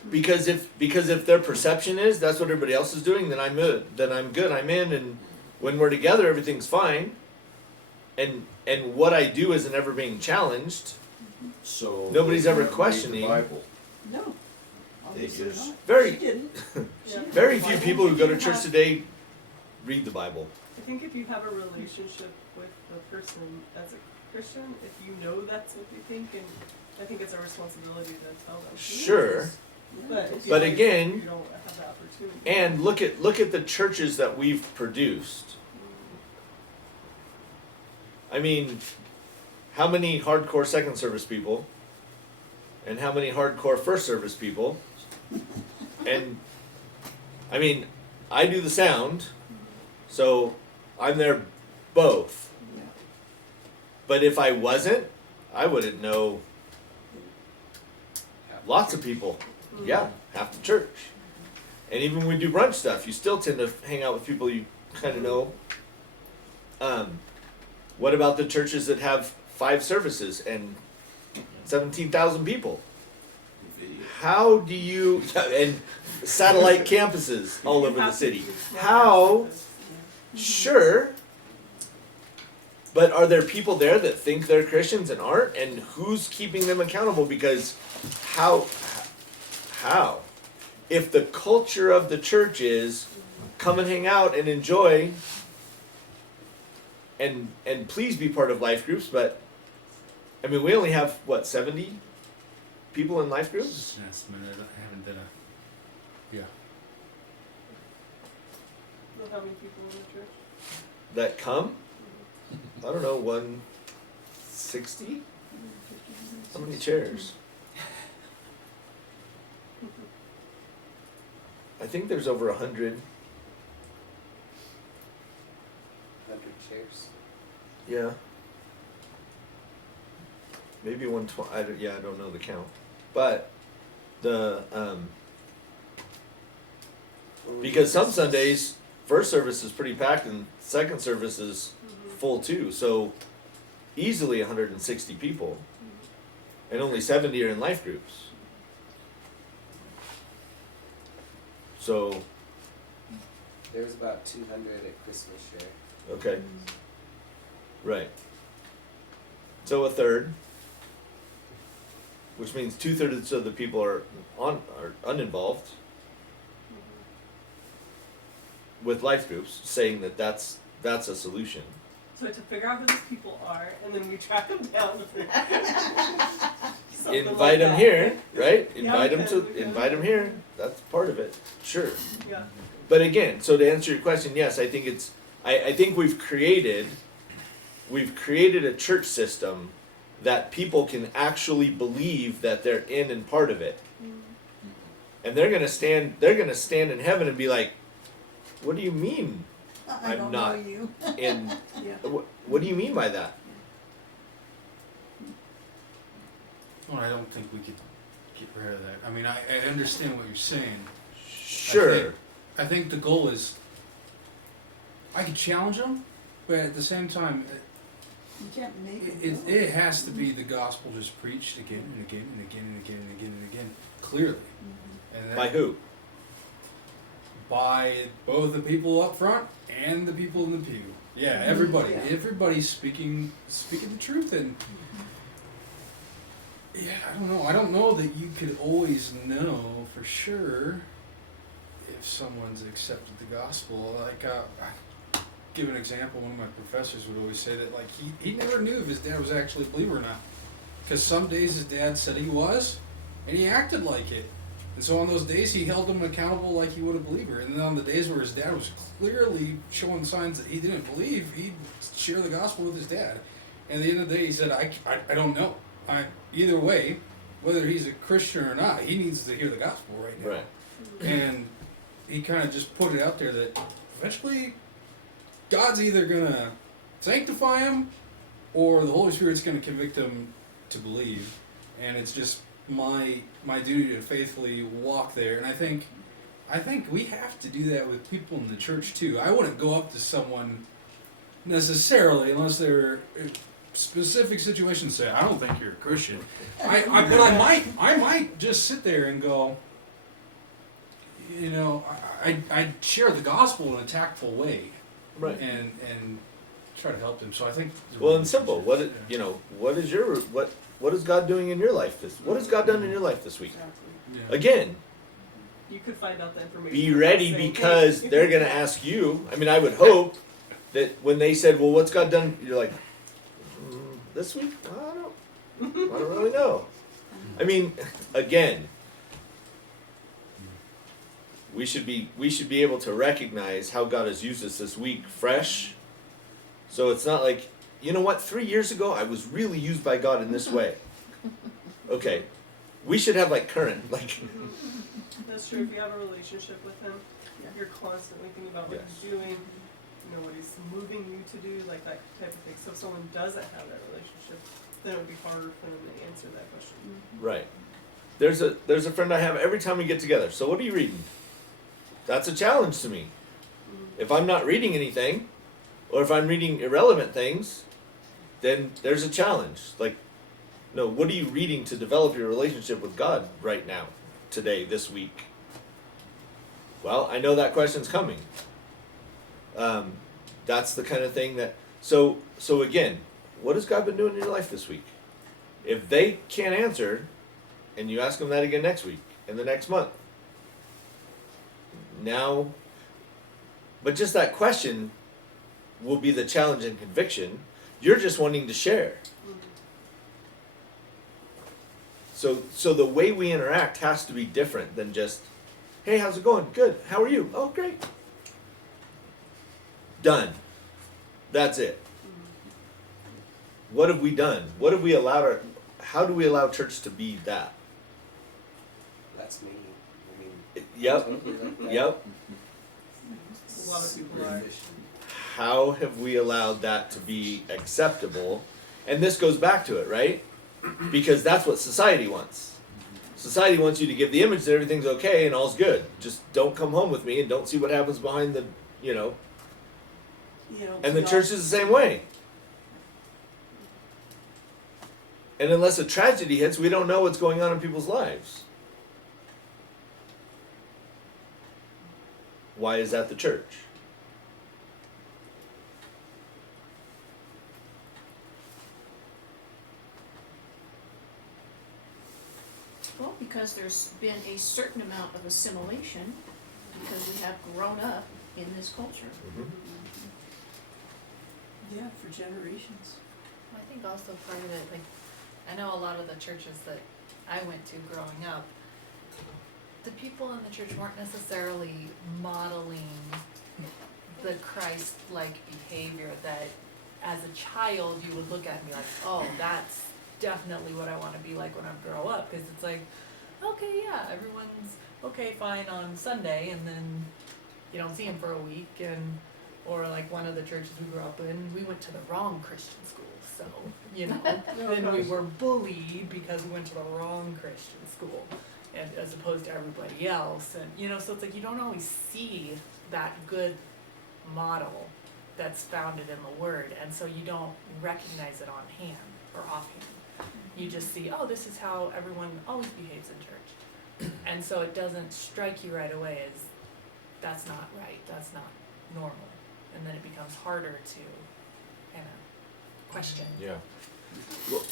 because if their perception is that's what everybody else is doing, then I'm good. I'm in, and when we're together, everything's fine. And what I do isn't ever being challenged. So Nobody's they ever don't read questioning. the Bible. No, obviously just- not. Very- She didn't. Yeah. Very few people who go to church today read the Bible. I think if you have a relationship with the person as a Christian, if you know that's what they think, and I think it's our responsibility to tell them. Sure. But if you But don't- again- you don't have the opportunity. And look at the churches that we've produced. I mean, how many hardcore second service people and how many hardcore first service people? And I mean, I do the sound, so I'm there both. Yeah. But if I wasn't, I wouldn't know lots of people. Yeah, half the church. And even when we do brunch stuff, you still tend to hang out with people you kind of know. What about the churches that have 5 services and 17,000 people? How do you, and satellite campuses all You over the have to city? use How? networks. Sure. But are there people there that think they're Christians and aren't? And who's keeping them accountable? Because how? If the culture of the church is come and hang out and enjoy and please be part of life groups, but I mean we only have what, 70 people in life groups? Just an estimate, I haven't done a, yeah. Know how many people in the church? That come? I don't know, 160? How many chairs? I think there's over 100. 100 chairs. Yeah. Maybe 120. I don't know the count. But the because some Sundays first service is pretty packed and second service is full too. So easily 160 people. And only 70 are in life groups. So There was about 200 at Christmas share. okay. Right. So a third, which means 2/3 of the people are uninvolved with life groups, saying that that's a solution. So to figure out who these people are, and then we track them down. Something Invite like them that. here, right? Yeah, Invite we them can, to we can. invite them here. That's part of it. Sure. Yeah. But again, so to answer your question, yes, I think it's I think we've created a church system that people can actually believe that they're in and part of it. And they're gonna stand in heaven and be like, what do you mean I I'm don't not. know you. in Yeah. what do you mean by that? Well, I don't think we could get rid of that. I mean, I understand what you're saying. Sure. I think the goal is, I could challenge them, but at the same time, You can't make it. it has to be the gospel just preached again and again and again and again and again and again, clearly. And that- By who? By both the people up front and the people in the pew. Yeah, everybody. Yeah. Everybody's speaking the truth, and yeah, I don't know. I don't know that you could always know for sure if someone's accepted the gospel. Like, I give an example. One of my professors would always say that, like, he never knew if his dad was actually a believer or not, because some days his dad said he was, and he acted like it. And so on those days, he held him accountable like he would a believer. And then on the days where his dad was clearly showing signs that he didn't believe, he'd share the gospel with his dad. And at the end of the day, he said, I don't know. Either way, whether he's a Christian or not, he needs to hear the gospel right now. Right. And he kind of just put it out there that eventually God's either going to sanctify him or the Holy Spirit's going to convict him to believe. And it's just my duty to faithfully walk there. And I think we have to do that with people in the church too. I wouldn't go up to someone necessarily unless they're specific situations say, I don't think you're a Christian. But I might just sit there and go, you know, I share the gospel in a tactful way, Right. and try to help them. So I think Well, and simple. What is God doing in your life what has God done in your life this week? Exactly. Yeah. Again, You could find out the information. be by ready saying, because "Hey." they're gonna ask you. I mean, I would hope that when they said, well, what's God done? You're like, this week? I don't really know. I mean, again, we should be able to recognize how God has used us this week fresh. So it's not like, you know what, 3 years ago I was really used by God in this way. Okay. We should have like current, like That's true. If you have a relationship with him, you're constantly thinking about what he's doing, you know, what he's moving you to do, like that type of thing. So if someone doesn't have that relationship, then it would be harder for them to answer that question. right. There's a friend I have every time we get together. So what are you reading? That's a challenge to me. If I'm not reading anything, or if I'm reading irrelevant things, then there's a challenge. Like, no, what are you reading to develop your relationship with God right now, today, this week? Well, I know that question's coming. That's the kind of thing that. So again, what has God been doing in your life this week? If they can't answer, and you ask them that again next week and the next month, now, but just that question will be the challenge and conviction. You're just wanting to share. So the way we interact has to be different than just, hey, how's it going? Good. How are you? Oh, great. Done. That's it. What have we done? What have we allowed how do we allow church to be that? That's me. I mean, Yep. totally like that. Yep. A lot of people are. How have we allowed that to be acceptable? And this goes back to it, right? Because that's what society wants. Society wants you to give the image that everything's okay and all's good. Just don't come home with me and don't see what happens behind the, You know, And the not- church is the same way. And unless a tragedy hits, we don't know what's going on in people's lives. Why is that the church? Well, because there's been a certain amount of assimilation, because we have grown up in this culture. Yeah, for generations. I think also part of it, like, I know a lot of the churches that I went to growing up, the people in the church weren't necessarily modeling the Christ-like behavior that as a child you would look at and be like, oh, that's definitely what I want to be like when I grow up, because it's like, okay, yeah, everyone's okay, fine on Sunday, and then you don't see them for a week, and or like one of the churches we grew up in, we went to the wrong Christian school, so you know, then we were bullied because we went to the wrong Christian school, and as opposed to everybody else, and you know, so it's like you don't always see that good model that's founded in the Word, and so you don't recognize it on hand or offhand. You just see, oh, this is how everyone always behaves in church. And so it doesn't strike you right away as, that's not right, that's not normal. And then it becomes harder to kind of question. Yeah. Well,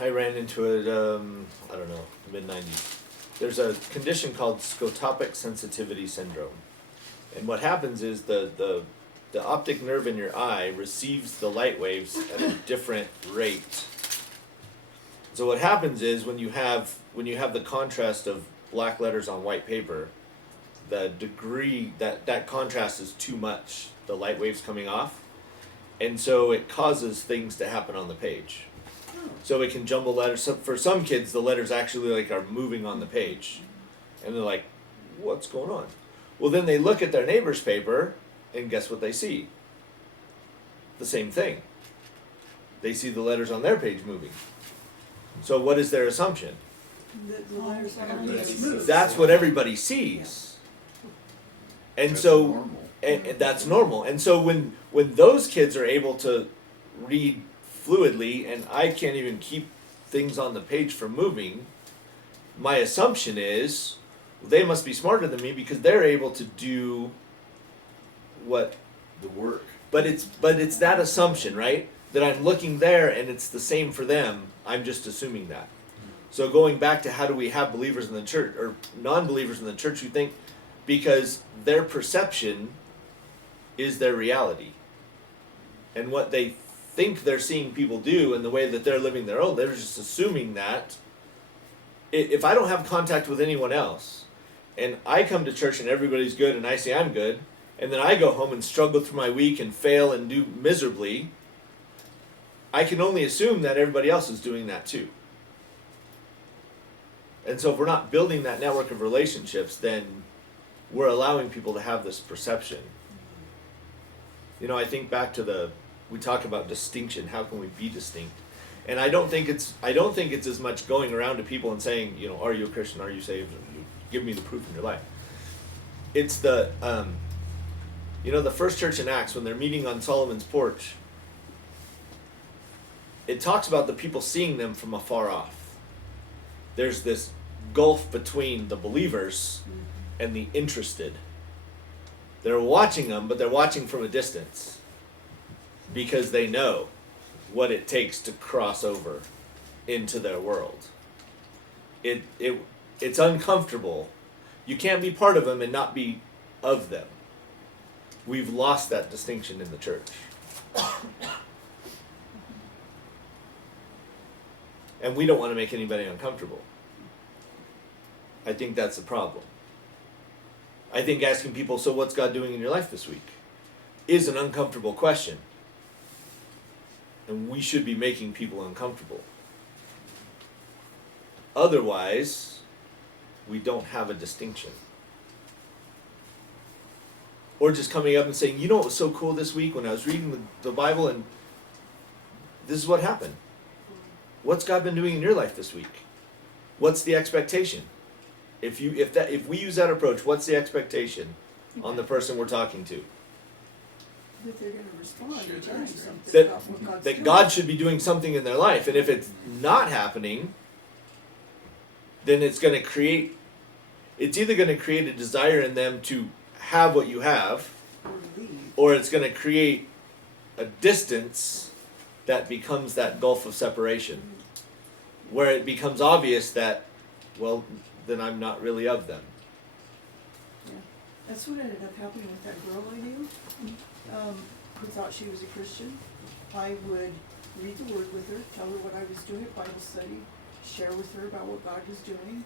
I ran into it, I don't know, mid-90s. There's a condition called scotopic sensitivity syndrome. And what happens is the optic nerve in your eye receives the light waves at a different rate. So what happens is when you have the contrast of black letters on white paper, the degree that contrast is too much, the light waves coming off, and so it causes things to happen on the page. So it can jumble letters. So for some kids, the letters actually like are moving on the page, and they're like, "What's going on?" Well, then they look at their neighbor's paper, and guess what they see? The same thing. They see the letters on their page moving. So what is their assumption? The letters are Everybody being sees. moved. That's what everybody sees. And That's so normal. and that's normal. And so when those kids are able to read fluidly and I can't even keep things on the page from moving, my assumption is they must be smarter than me because they're able to do what The work. but it's that assumption, right? That I'm looking there and it's the same for them. I'm just assuming that. So going back to how do we have believers in the church or non-believers in the church who think because their perception is their reality. And what they think they're seeing people do and the way that they're living their own, they're just assuming that if I don't have contact with anyone else and I come to church and everybody's good and I say I'm good, and then I go home and struggle through my week and fail and do miserably, I can only assume that everybody else is doing that too. And so if we're not building that network of relationships, then we're allowing people to have this perception. You know, I think back to we talk about distinction. How can we be distinct? And I don't think it's as much going around to people and saying, you know, are you a Christian? Are you saved? Give me the proof in your life. It's the first church in Acts, when they're meeting on Solomon's porch, it talks about the people seeing them from afar off. There's this gulf between the believers and the interested. They're watching them, but they're watching from a distance because they know what it takes to cross over into their world. It's uncomfortable. You can't be part of them and not be of them. We've lost that distinction in the church. And we don't want to make anybody uncomfortable. I think that's the problem. I think asking people, so what's God doing in your life this week, is an uncomfortable question. And we should be making people uncomfortable. Otherwise, we don't have a distinction. Or just coming up and saying, you know what was so cool this week when I was reading the Bible and this is what happened. What's God been doing in your life this week? What's the expectation? If we use that approach, what's the expectation on the person we're talking to? That they're going to respond and tell you something That, about what God's that doing. God should be doing something in their life. And if it's not happening, then it's either going to create a desire in them to have what you have, Or leave. or it's going to create a distance that becomes that gulf of separation, where it becomes obvious that, well, then I'm not really of them. Yeah. That's what ended up happening with that girl I knew, who thought she was a Christian. I would read the Word with her, tell her what I was doing at Bible study, share with her about what God was doing.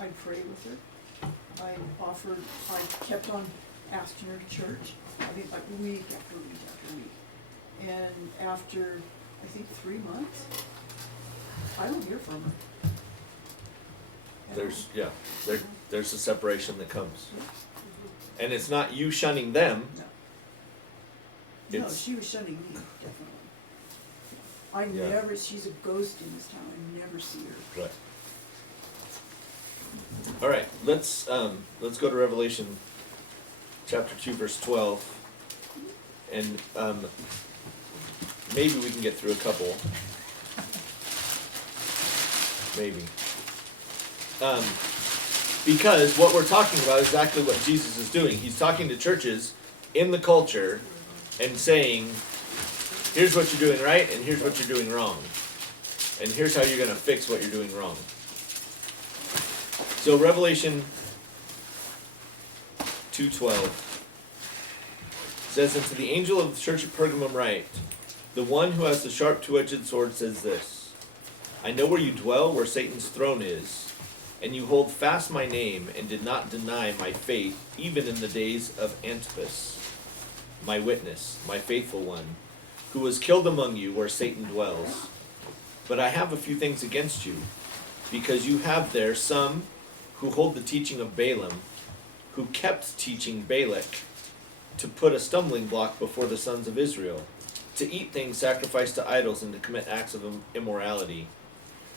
I'd pray with her. I kept on asking her to church. I mean, like week after week after week. And after, I think 3 months, I don't hear from her. And There's a separation that comes. And it's not you shunning them. No, It's- she was shunning me, definitely. Yeah. She's a ghost in this town. I never see her. Right. All right, let's go to Revelation chapter 2, verse 12. And maybe we can get through a couple. Maybe. Because what we're talking about is exactly what Jesus is doing. He's talking to churches in the culture and saying, here's what you're doing right and here's what you're doing wrong. And here's how you're going to fix what you're doing wrong. So Revelation 2:12 says, "And to the angel of the church of Pergamum write, the one who has the sharp two-edged sword says this, I know where you dwell, where Satan's throne is, and you hold fast my name and did not deny my faith, even in the days of Antipas, my witness, my faithful one, who was killed among you where Satan dwells. But I have a few things against you, because you have there some who hold the teaching of Balaam, who kept teaching Balak to put a stumbling block before the sons of Israel, to eat things sacrificed to idols and to commit acts of immorality.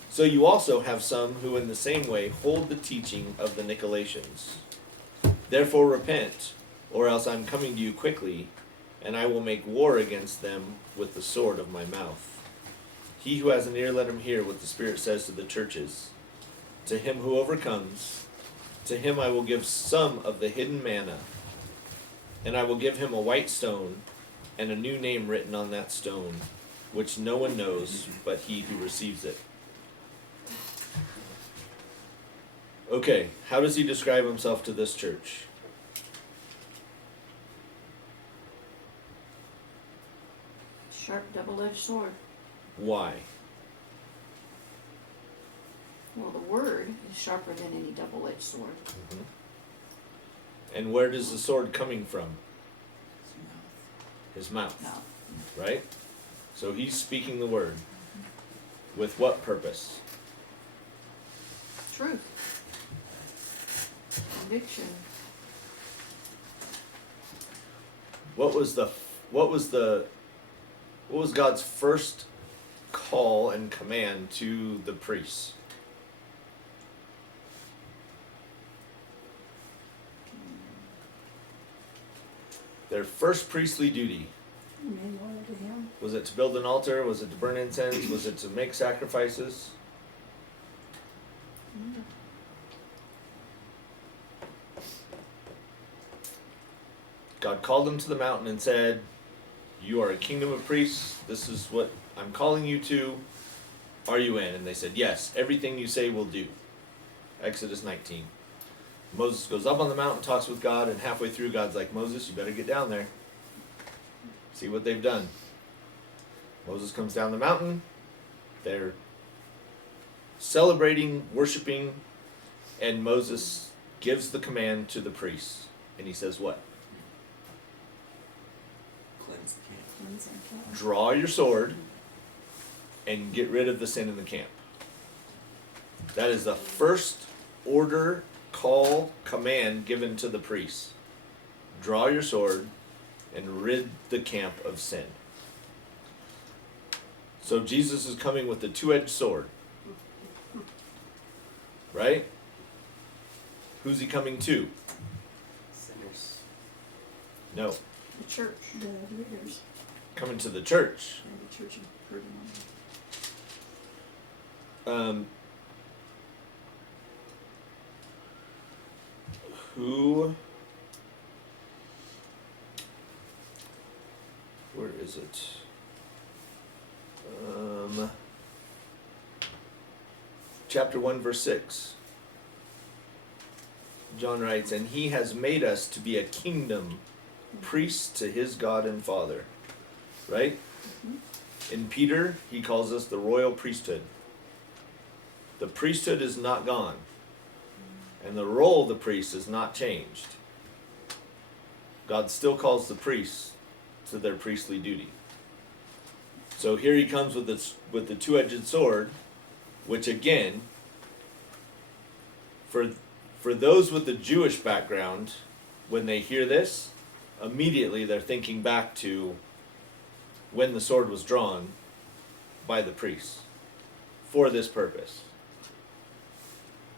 So you also have some who in the same way hold the teaching of the Nicolaitans. Therefore repent, or else I'm coming to you quickly, and I will make war against them with the sword of my mouth. He who has an ear, let him hear what the Spirit says to the churches. To him who overcomes, to him I will give some of the hidden manna, and I will give him a white stone, and a new name written on that stone, which no one knows but he who receives it." Okay, how does he describe himself to this church? Sharp double-edged sword. Why? Well, the word is sharper than any double-edged sword. And where does the sword coming from? His mouth, Now, right? So he's speaking the word. With what purpose? truth. Conviction. What was God's first call and command to the priests? Their first priestly duty, Remain loyal to him. was it to build an altar? Was it to burn incense? Was it to make sacrifices? God called them to the mountain and said, "You are a kingdom of priests. This is what I'm calling you to. Are you in?" And they said, "Yes, everything you say we'll do." Exodus 19. Moses goes up on the mountain, talks with God, and halfway through, God's like, "Moses, you better get down there. See what they've done." Moses comes down the mountain. They're celebrating, worshiping, and Moses gives the command to the priests. And he says what? Cleanse the camp. Cleanse and kill. Draw your sword and get rid of the sin in the camp. That is the first order, call, command given to the priests. Draw your sword and rid the camp of sin. So Jesus is coming with the two-edged sword. Right? Who's he coming to? Sinners. No. The church. The leaders Coming to the church. And the church of Pergamum. Where is it? Chapter 1, verse 6. John writes, "And he has made us to be a kingdom, priests to his God and Father." Right? In Peter, he calls us the royal priesthood. The priesthood is not gone. And the role of the priest is not changed. God still calls the priests to their priestly duty. So here he comes with the two-edged sword, which again, for those with the Jewish background, when they hear this, immediately they're thinking back to when the sword was drawn by the priests for this purpose,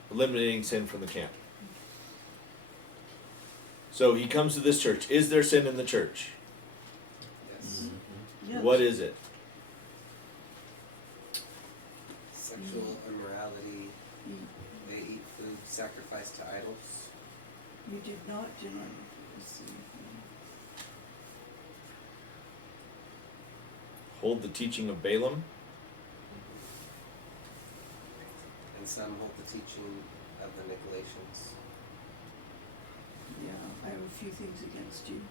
eliminating sin from the camp. So he comes to this church. Is there sin in the church? Yes. Yes. What is it? Sexual immorality. Mm. They eat food sacrificed to idols. You did not deny. Let's see. Hold the teaching of Balaam? And some hold the teaching of the Nicolaitans. Yeah, I have a few things against you.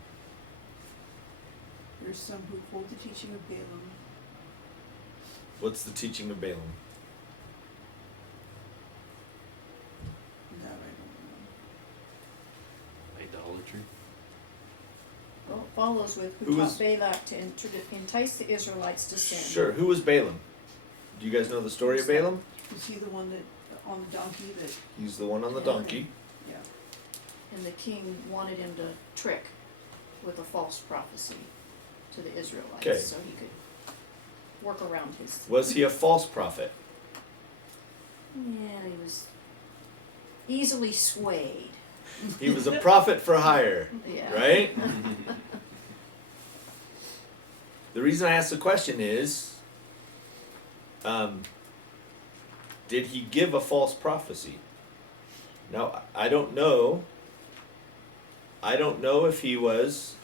There's some who hold the teaching of Balaam. What's the teaching of Balaam? That I don't know. Idolatry. Well, it follows with Who who was- taught Balak to entice the Israelites to sin. Sure. Who was Balaam? Do you guys know the story of Balaam? Is he the one that, on the donkey that, He's the one on the Yeah. donkey. yeah. And the king wanted him to trick with a false prophecy to the Israelites, Okay. so he could work around his. Was he a false prophet? Yeah, he was easily swayed. He was a prophet for hire, Yeah. right? The reason I ask the question is, did he give a false prophecy? Now, I don't know. I don't know if he was